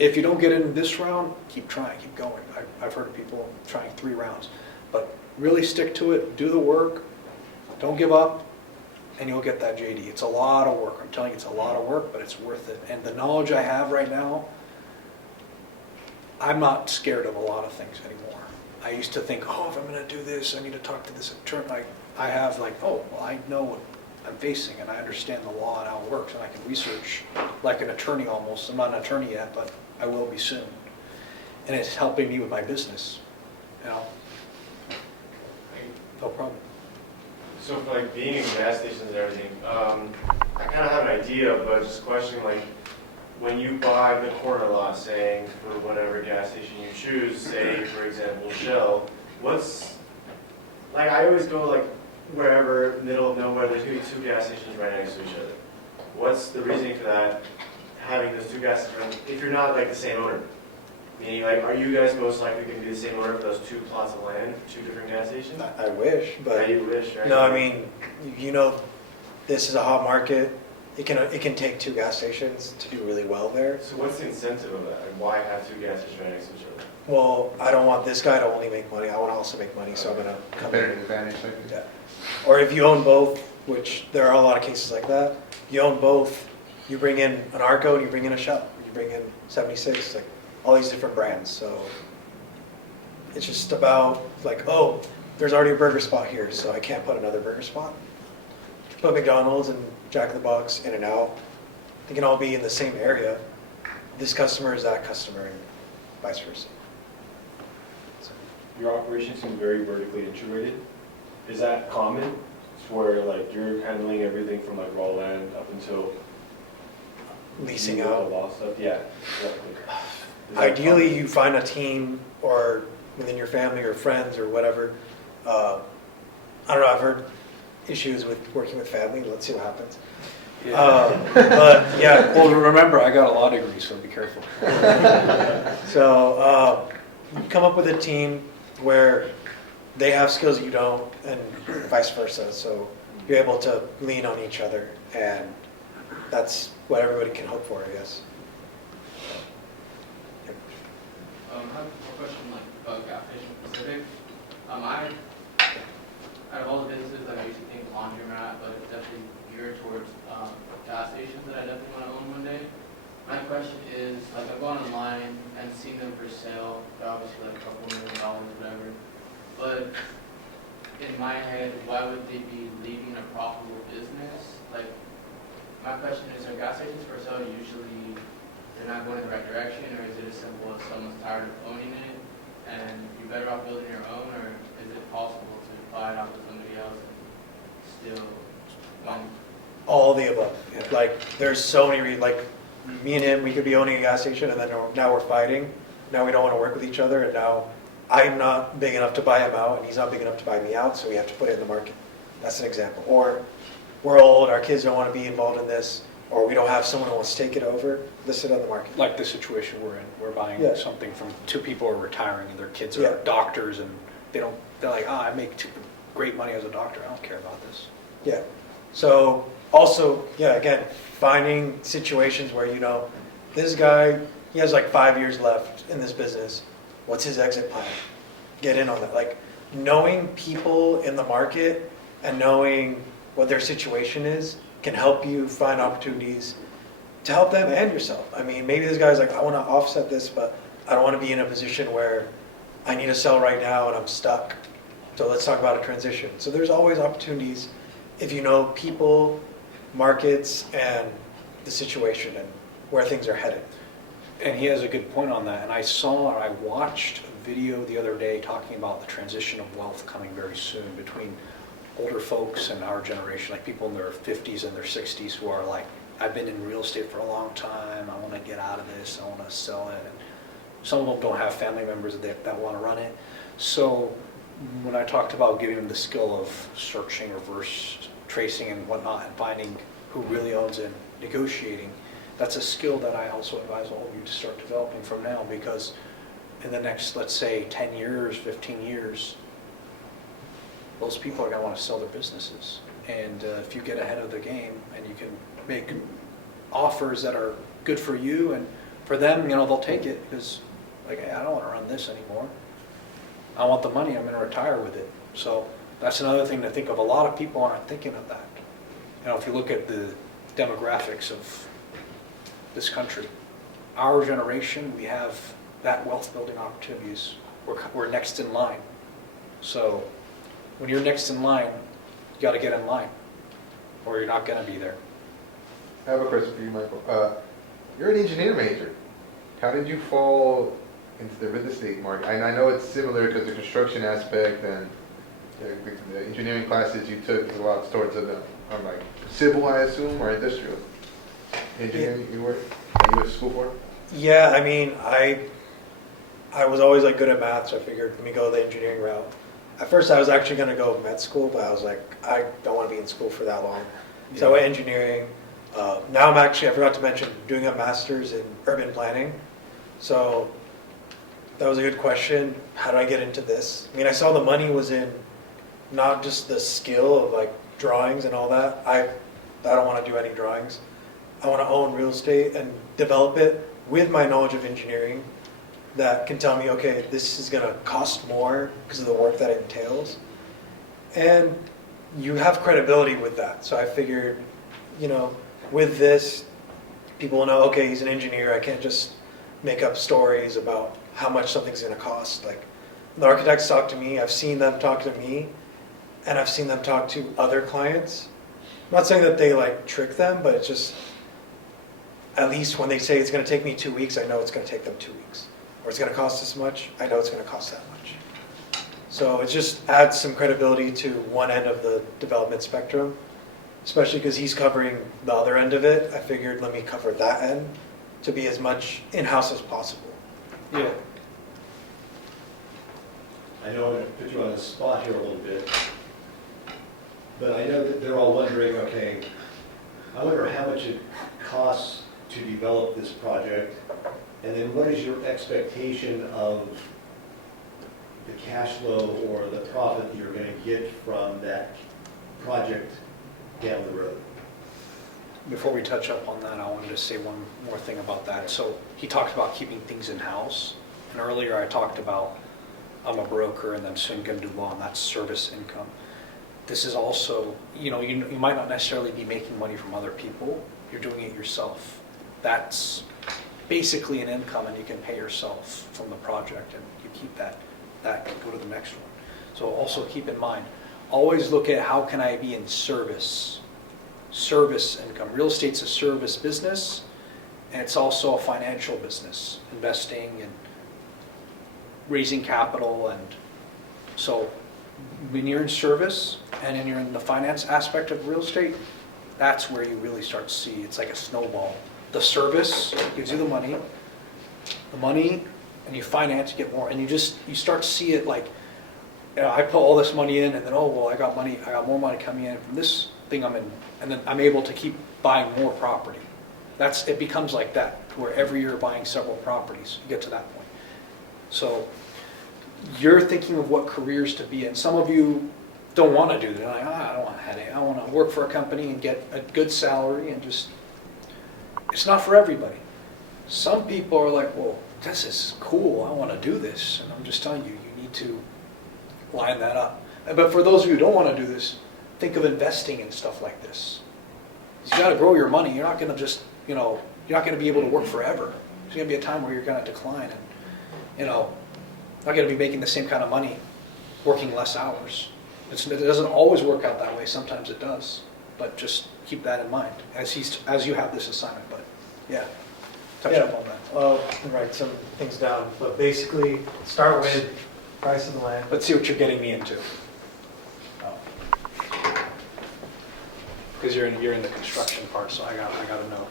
If you don't get in this round, keep trying, keep going. I've heard of people trying 3 rounds. But really stick to it, do the work, don't give up, and you'll get that JD. It's a lot of work. I'm telling you, it's a lot of work, but it's worth it. And the knowledge I have right now, I'm not scared of a lot of things anymore. I used to think, oh, if I'm gonna do this, I need to talk to this attorney. Like, I have like, oh, well, I know what I'm facing and I understand the law and how it works and I can research like an attorney almost. I'm not an attorney yet, but I will be soon. And it's helping me with my business, you know? No problem. So for like being in gas stations and everything, I kind of have an idea, but just questioning like, when you buy the corner lot, saying for whatever gas station you choose, say for example Shell, what's, like I always go like wherever, middle of nowhere, there's gonna be two gas stations right next to each other. What's the reasoning for that, having those two gas stations, if you're not like the same owner? Meaning like, are you guys most likely going to be the same owner for those two plots of land, two different gas stations? I wish, Yeah, but you wish, right? no, I mean, you know, this is a hot market. It can take two gas stations to do really well there. So what's the incentive of that? Like, why have two gas stations right next to each other? Well, I don't want this guy to only make money. I want to also make money, so I'm gonna come Competitive in. advantage, like. Yeah. Or if you own both, which there are a lot of cases like that, you own both. You bring in an Arco and you bring in a Shell. You bring in 76, like all these different brands. So it's just about like, oh, there's already a burger spot here, so I can't put another burger spot. Put McDonald's and Jack in the Box, In-N-Out. They can all be in the same area. This customer is that customer, and vice versa. So, Your operation seems very vertically integrated. Is that common? Where like you're handling everything from like raw land up until leasing you do out. the law stuff? Yeah, exactly. Is that Ideally, common? you find a team or within your family or friends or whatever. I don't know, I've heard issues with working with family. Let's see what happens. But yeah, Well, remember, I got a law degree, so be careful. so you come up with a team where they have skills that you don't and vice versa. So you're able to lean on each other, and that's what everybody can hope for, I guess. I have a question like about gas station specific. Out of all the businesses, I usually think laundromat, but it's definitely geared towards gas stations that I definitely want to own one day. My question is, like I've gone online and seen them for sale, they're obviously like a couple $1 million, whatever. But in my head, why would they be leaving a profitable business? Like, my question is, are gas stations for sale usually they're not going in the right direction, or is it as simple as someone's tired of owning it and you're better off building your own, or is it possible to buy it out with somebody else and still All the above. Like, there's so many, like, me and him, we could be owning a gas station, and then now we're fighting. Now we don't want to work with each other, and now I'm not big enough to buy him out, and he's not big enough to buy me out, so we have to put it in the market. That's an example. Or we're old, our kids don't want to be involved in this, or we don't have someone who wants to take it over, list it on the market. Like the situation we're in, we're buying Yeah. something from two people who are retiring and their kids are Yeah. doctors and they're like, I make great money as a doctor, I don't care about this. Yeah. So also, yeah, again, finding situations where, you know, this guy, he has like 5 years left in this business. What's his exit plan? Get in on that. Like, knowing people in the market and knowing what their situation is can help you find opportunities to help them and yourself. I mean, maybe this guy's like, I want to offset this, but I don't want to be in a position where I need to sell right now and I'm stuck. So let's talk about a transition. So there's always opportunities if you know people, markets, and the situation and where things are headed. And he has a good point on that. And I watched a video the other day talking about the transition of wealth coming very soon between older folks and our generation, like people in their 50s and their 60s who are like, I've been in real estate for a long time, I want to get out of this, I want to sell it. And some of them don't have family members that want to run it. So when I talked about giving them the skill of searching, reverse tracing and whatnot, and finding who really owns it, negotiating, that's a skill that I also advise all of you to start developing from now, because in the next, let's say, 10 years, 15 years, those people are going to want to sell their businesses. And if you get ahead of the game and you can make offers that are good for you and for them, you know, they'll take it because, like, hey, I don't want to run this anymore. I want the money, I'm going to retire with it. So that's another thing to think of. A lot of people aren't thinking of that. You know, if you look at the demographics of this country, our generation, we have that wealth building opportunities we're next in line. So when you're next in line, you got to get in line, or you're not going to be there. I have a question for you, Michael. You're an engineer major. How did you fall into the real estate market? I know it's similar because the construction aspect and the engineering classes you took is a lot towards like civil, I assume, or industrial. Engineering you went to school for? Yeah, I mean, I was always like good at math, so I figured let me go the engineering route. At first I was actually going to go med school, but I was like, I don't want to be in school for that long. So I went engineering. Now I'm actually, I forgot to mention, doing a master's in urban planning. So that was a good question. How did I get into this? I mean, I saw the money was in not just the skill of like drawings and all that. I don't want to do any drawings. I want to own real estate and develop it with my knowledge of engineering that can tell me, okay, this is going to cost more because of the work that it entails. And you have credibility with that. So I figured, with this, people will know, okay, he's an engineer. I can't just make up stories about how much something's going to cost. Like, the architects talk to me, I've seen them talk to me, and I've seen them talk to other clients. I'm not saying that they like trick them, but it's just, at least when they say it's going to take me 2 weeks, I know it's going to take them 2 weeks. Or it's going to cost this much, I know it's going to cost that much. So it just adds some credibility to one end of the development spectrum, especially because he's covering the other end of it. I figured let me cover that end to be as much in-house as possible. Yeah. I know I'm going to put you on the spot here a little bit, but I know that they're all wondering, okay, I wonder how much it costs to develop this project, and then what is your expectation of the cash flow or the profit that you're going to get from that project down the road? Before we touch up on that, I wanted to say one more thing about that. So he talked about keeping things in-house, and earlier I talked about I'm a broker and then soon going to do law, and that's service income. This is also, you might not necessarily be making money from other people, you're doing it yourself. That's basically an income, and you can pay yourself from the project, and you keep that can go to the next one. So also keep in mind, always look at how can I be in service income. Real estate's a service business, and it's also a financial business, investing and raising capital. And so when you're in service and then you're in the finance aspect of real estate, that's where you really start to see it's like a snowball. The service gives you the money, and you finance, you get more, and you start to see it like, I put all this money in, and then, I got more money coming in from this thing I'm in, and then I'm able to keep buying more property. It becomes like that, where every year buying several properties, you get to that point. So you're thinking of what careers to be in. Some of you don't want to do that. Like, I don't want a headache. I want to work for a company and get a good salary and just, it's not for everybody. Some people are like, well, this is cool. I want to do this. And I'm just telling you, you need to line that up. But for those of you who don't want to do this, think of investing in stuff like this. You got to grow your money. You're not going to just, you're not going to be able to work forever. There's going to be a time where you're going to decline and, not going to be making the same kind of money working less hours. It doesn't always work out that way. Sometimes it does. But just keep that in mind as you have this assignment. But yeah, touch up on that. Well, write some things down. But basically, start with price of the land. Let's see what you're getting me into. Because you're in the construction part, so I got to know.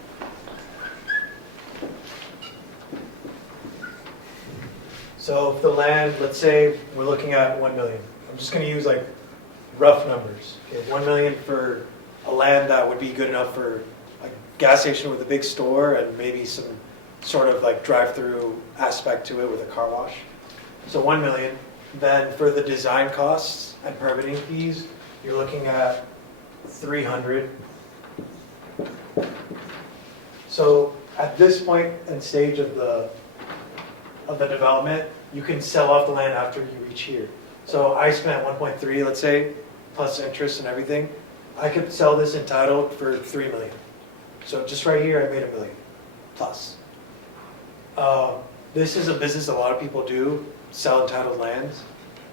So if the land, let's say we're looking at 1 million. I'm just going to use like rough numbers. Okay, 1 million for a land that would be good enough for a gas station with a big store and maybe some sort of like drive-through aspect to it with a car wash. So 1 million. Then for the design costs and permitting fees, you're looking at 300. So at this point and stage of the development, you can sell off the land after you reach here. So I spent 1.3, let's say, plus interest and everything. I could sell this entitled for 3 million. So just right here, I made $1 million plus. This is a business a lot of people do. sell entitled lands.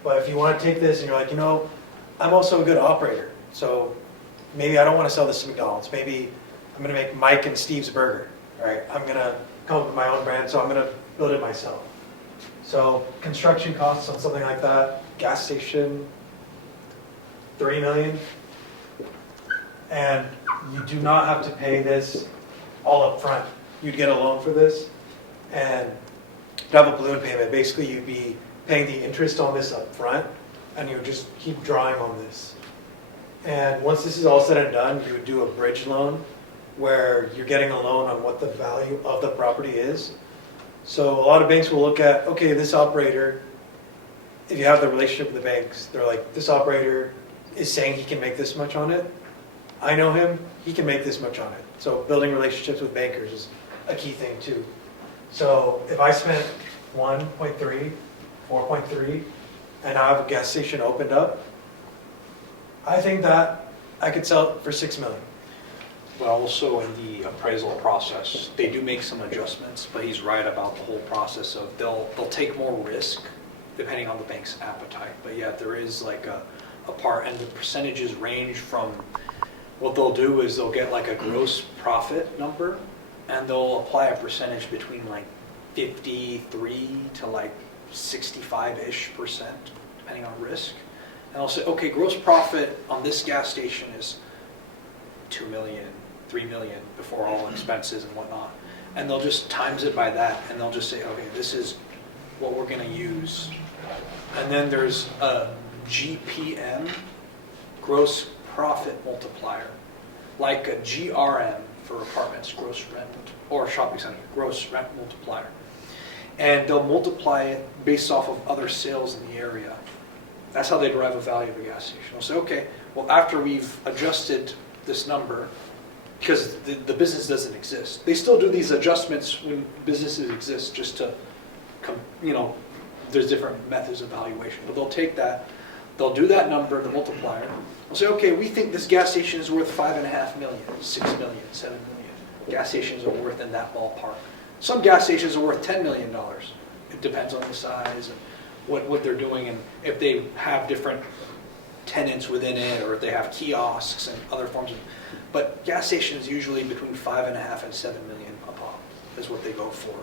But if you want to take this and you're like, I'm also a good operator, so maybe I don't want to sell this to McDonald's. Maybe I'm going to make Mike and Steve's burger, right? I'm going to come up with my own brand, so I'm going to build it myself. So construction costs on something like that, gas station, $3 million. And you do not have to pay this all up front. You'd get a loan for this, and you'd have a balloon payment. Basically, you'd be paying the interest on this up front, and you would just keep drawing on this. And once this is all said and done, you would do a bridge loan where you're getting a loan on what the value of the property is. So a lot of banks will look at, okay, this operator, if you have the relationship with the banks, they're like, this operator is saying he can make this much on it. I know him, he can make this much on it. So building relationships with bankers is a key thing too. So if I spent 1.3, 4.3, and I have a gas station opened up, I think that I could sell it for $6 million. But also in the appraisal process, they do make some adjustments, but he's right about the whole process of they'll take more risk depending on the bank's appetite. But yeah, there is like a part, and the percentages range from, what they'll do is they'll get like a gross profit number, and they'll apply a percentage between like 53 to like 65-ish%, depending on risk. And I'll say, okay, gross profit on this gas station is 2 million, 3 million before all expenses and whatnot. And they'll just times it by that, and they'll just say, okay, this is what we're gonna use. And then there's a GPM, gross profit multiplier, like a GRM for apartments, gross rent, or shopping center, gross rent multiplier. And they'll multiply it based off of other sales in the area. That's how they derive a value of a gas station. They'll say, okay, well, after we've adjusted this number, because the business doesn't exist. They still do these adjustments when businesses exist, just to, there's different methods of valuation. But they'll take that, they'll do that number, the multiplier. They'll say, okay, we think this gas station is worth $5.5 million, $6 million, $7 million. Gas stations are worth in that ballpark. Some gas stations are worth $10 million. It depends on the size and what they're doing, and if they have different tenants within it, or if they have kiosks and other forms of. But gas stations usually between $5.5 and $7 million a pop is what they go for.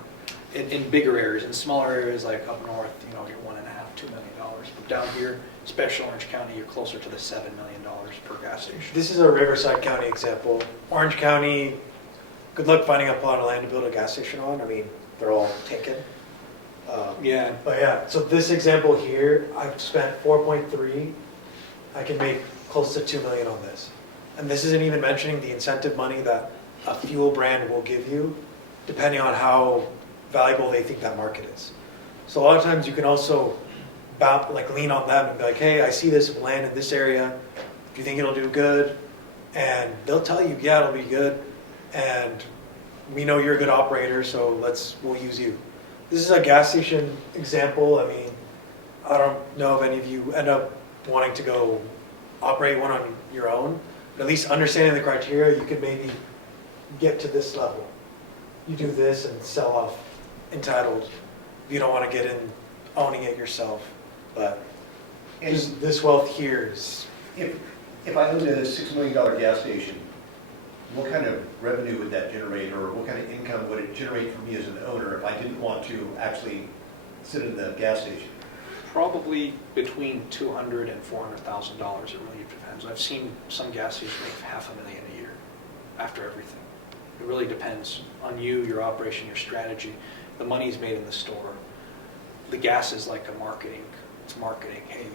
In bigger areas, in smaller areas like up north, you're $1.5, $2 million. But down here, especially Orange County, you're closer to the $7 million per gas station. This is a Riverside County example. Orange County, good luck finding a plot of land to build a gas station on. I mean, they're all taken. Yeah. But yeah, so this example here, I've spent 4.3. I can make close to 2 million on this. And this isn't even mentioning the incentive money that a fuel brand will give you, depending on how valuable they think that market is. So a lot of times you can also lean on them and be like, hey, I see this land in this area. Do you think it'll do good? And they'll tell you, yeah, it'll be good. And we know you're a good operator, so we'll use you. This is a gas station example. I mean, I don't know if any of you end up wanting to go operate one on your own, but at least understanding the criteria, you could maybe get to this level. You do this and sell off entitled if you don't want to get in owning it yourself. But just this wealth here is... If I owned a $6 million gas station, what kind of revenue would that generate, or what kind of income would it generate for me as an owner if I didn't want to actually sit in the gas station? Probably between $200,000 and $400,000. It really depends. I've seen some gas stations make $500,000 a year after everything. It really depends on you, your operation, your strategy. The money's made in the store. The gas is like a marketing. It's marketing. Hey,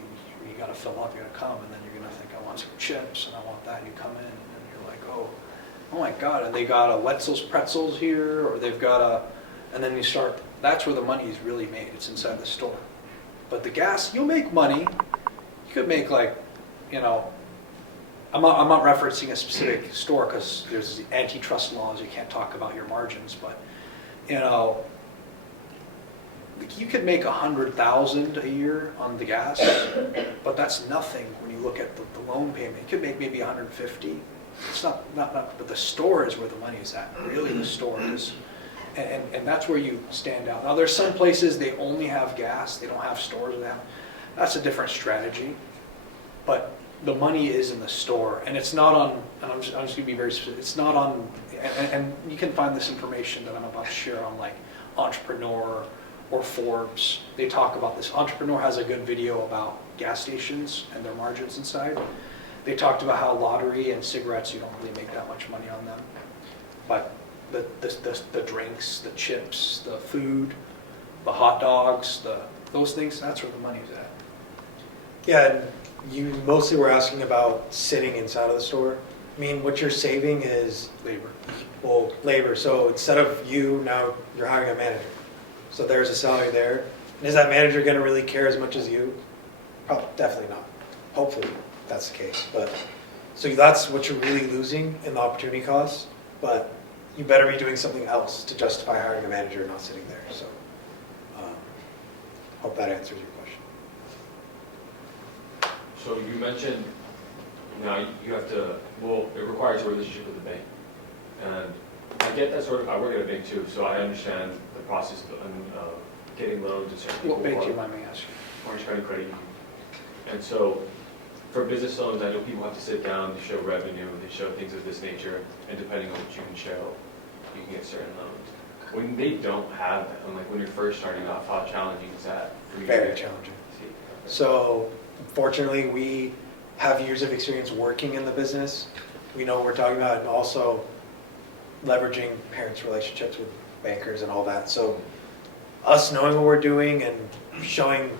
you got to fill up. You're gonna come, and then you're gonna think, I want some chips, and I want that. And you come in, and then you're like, oh my God! And they got a Wetzel's pretzels here, or they've got a, and then you start. That's where the money is really made. It's inside the store. But the gas, you'll make money. You could make I'm not referencing a specific store because there's antitrust laws. You can't talk about your margins, but you could make $100,000 a year on the gas, but that's nothing when you look at the loan payment. You could make maybe $150,000. It's not, but the store is where the money is at. Really, the store is. And that's where you stand out. Now, there's some places they only have gas, they don't have stores now. That's a different strategy. But the money is in the store, and it's not on, and I'm just gonna be very specific, it's not on, and you can find this information that I'm about to share on like Entrepreneur or Forbes. They talk about this. Entrepreneur has a good video about gas stations and their margins inside. They talked about how lottery and cigarettes, you don't really make that much money on them. But the drinks, the chips, the food, the hot dogs, those things, that's where the money's at. Yeah, and you mostly were asking about sitting inside of the store. I mean, what you're saving is Labor. well, labor. So instead of you, now you're hiring a manager. So there's a salary there. And is that manager going to really care as much as you? Probably, definitely not. Hopefully that's the case. But so that's what you're really losing in the opportunity costs. But you better be doing something else to justify hiring a manager and not sitting there. So hope that answers your question. So you mentioned, you have to, well, it requires a relationship with the bank. And I get that sort of, I work at a bank too, so I understand the process of getting loans and certain people. What bank do you mind me asking? Orange County Credit Union. And so for business loans, I know people have to sit down, they show revenue, they show things of this nature, and depending on what you can show, you can get certain loans. When they don't have that, and like when you're first starting off, how challenging is that for you? Very challenging. So fortunately, we have years of experience working in the business. We know what we're talking about, and also leveraging parents' relationships with bankers and all that. So us knowing what we're doing and showing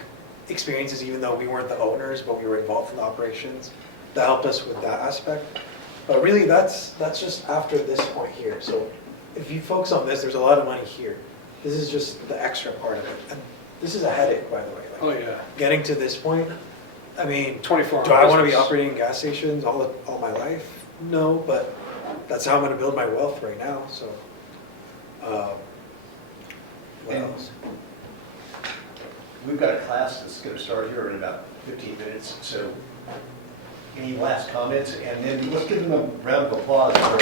experiences, even though we weren't the owners, but we were involved in the operations, that helped us with that aspect. But really, that's just after this point here. So if you focus on this, there's a lot of money here. This is just the extra part of it. And this is a headache, by the way. Like, Oh, yeah. getting to this point, I mean, 24 do I want to be business. operating gas stations all my life? No, but that's how I'm going to build my wealth right now. So, what And- else? We've got a class that's going to start here in about 15 minutes, so any last comments? And then let's give them a round of applause for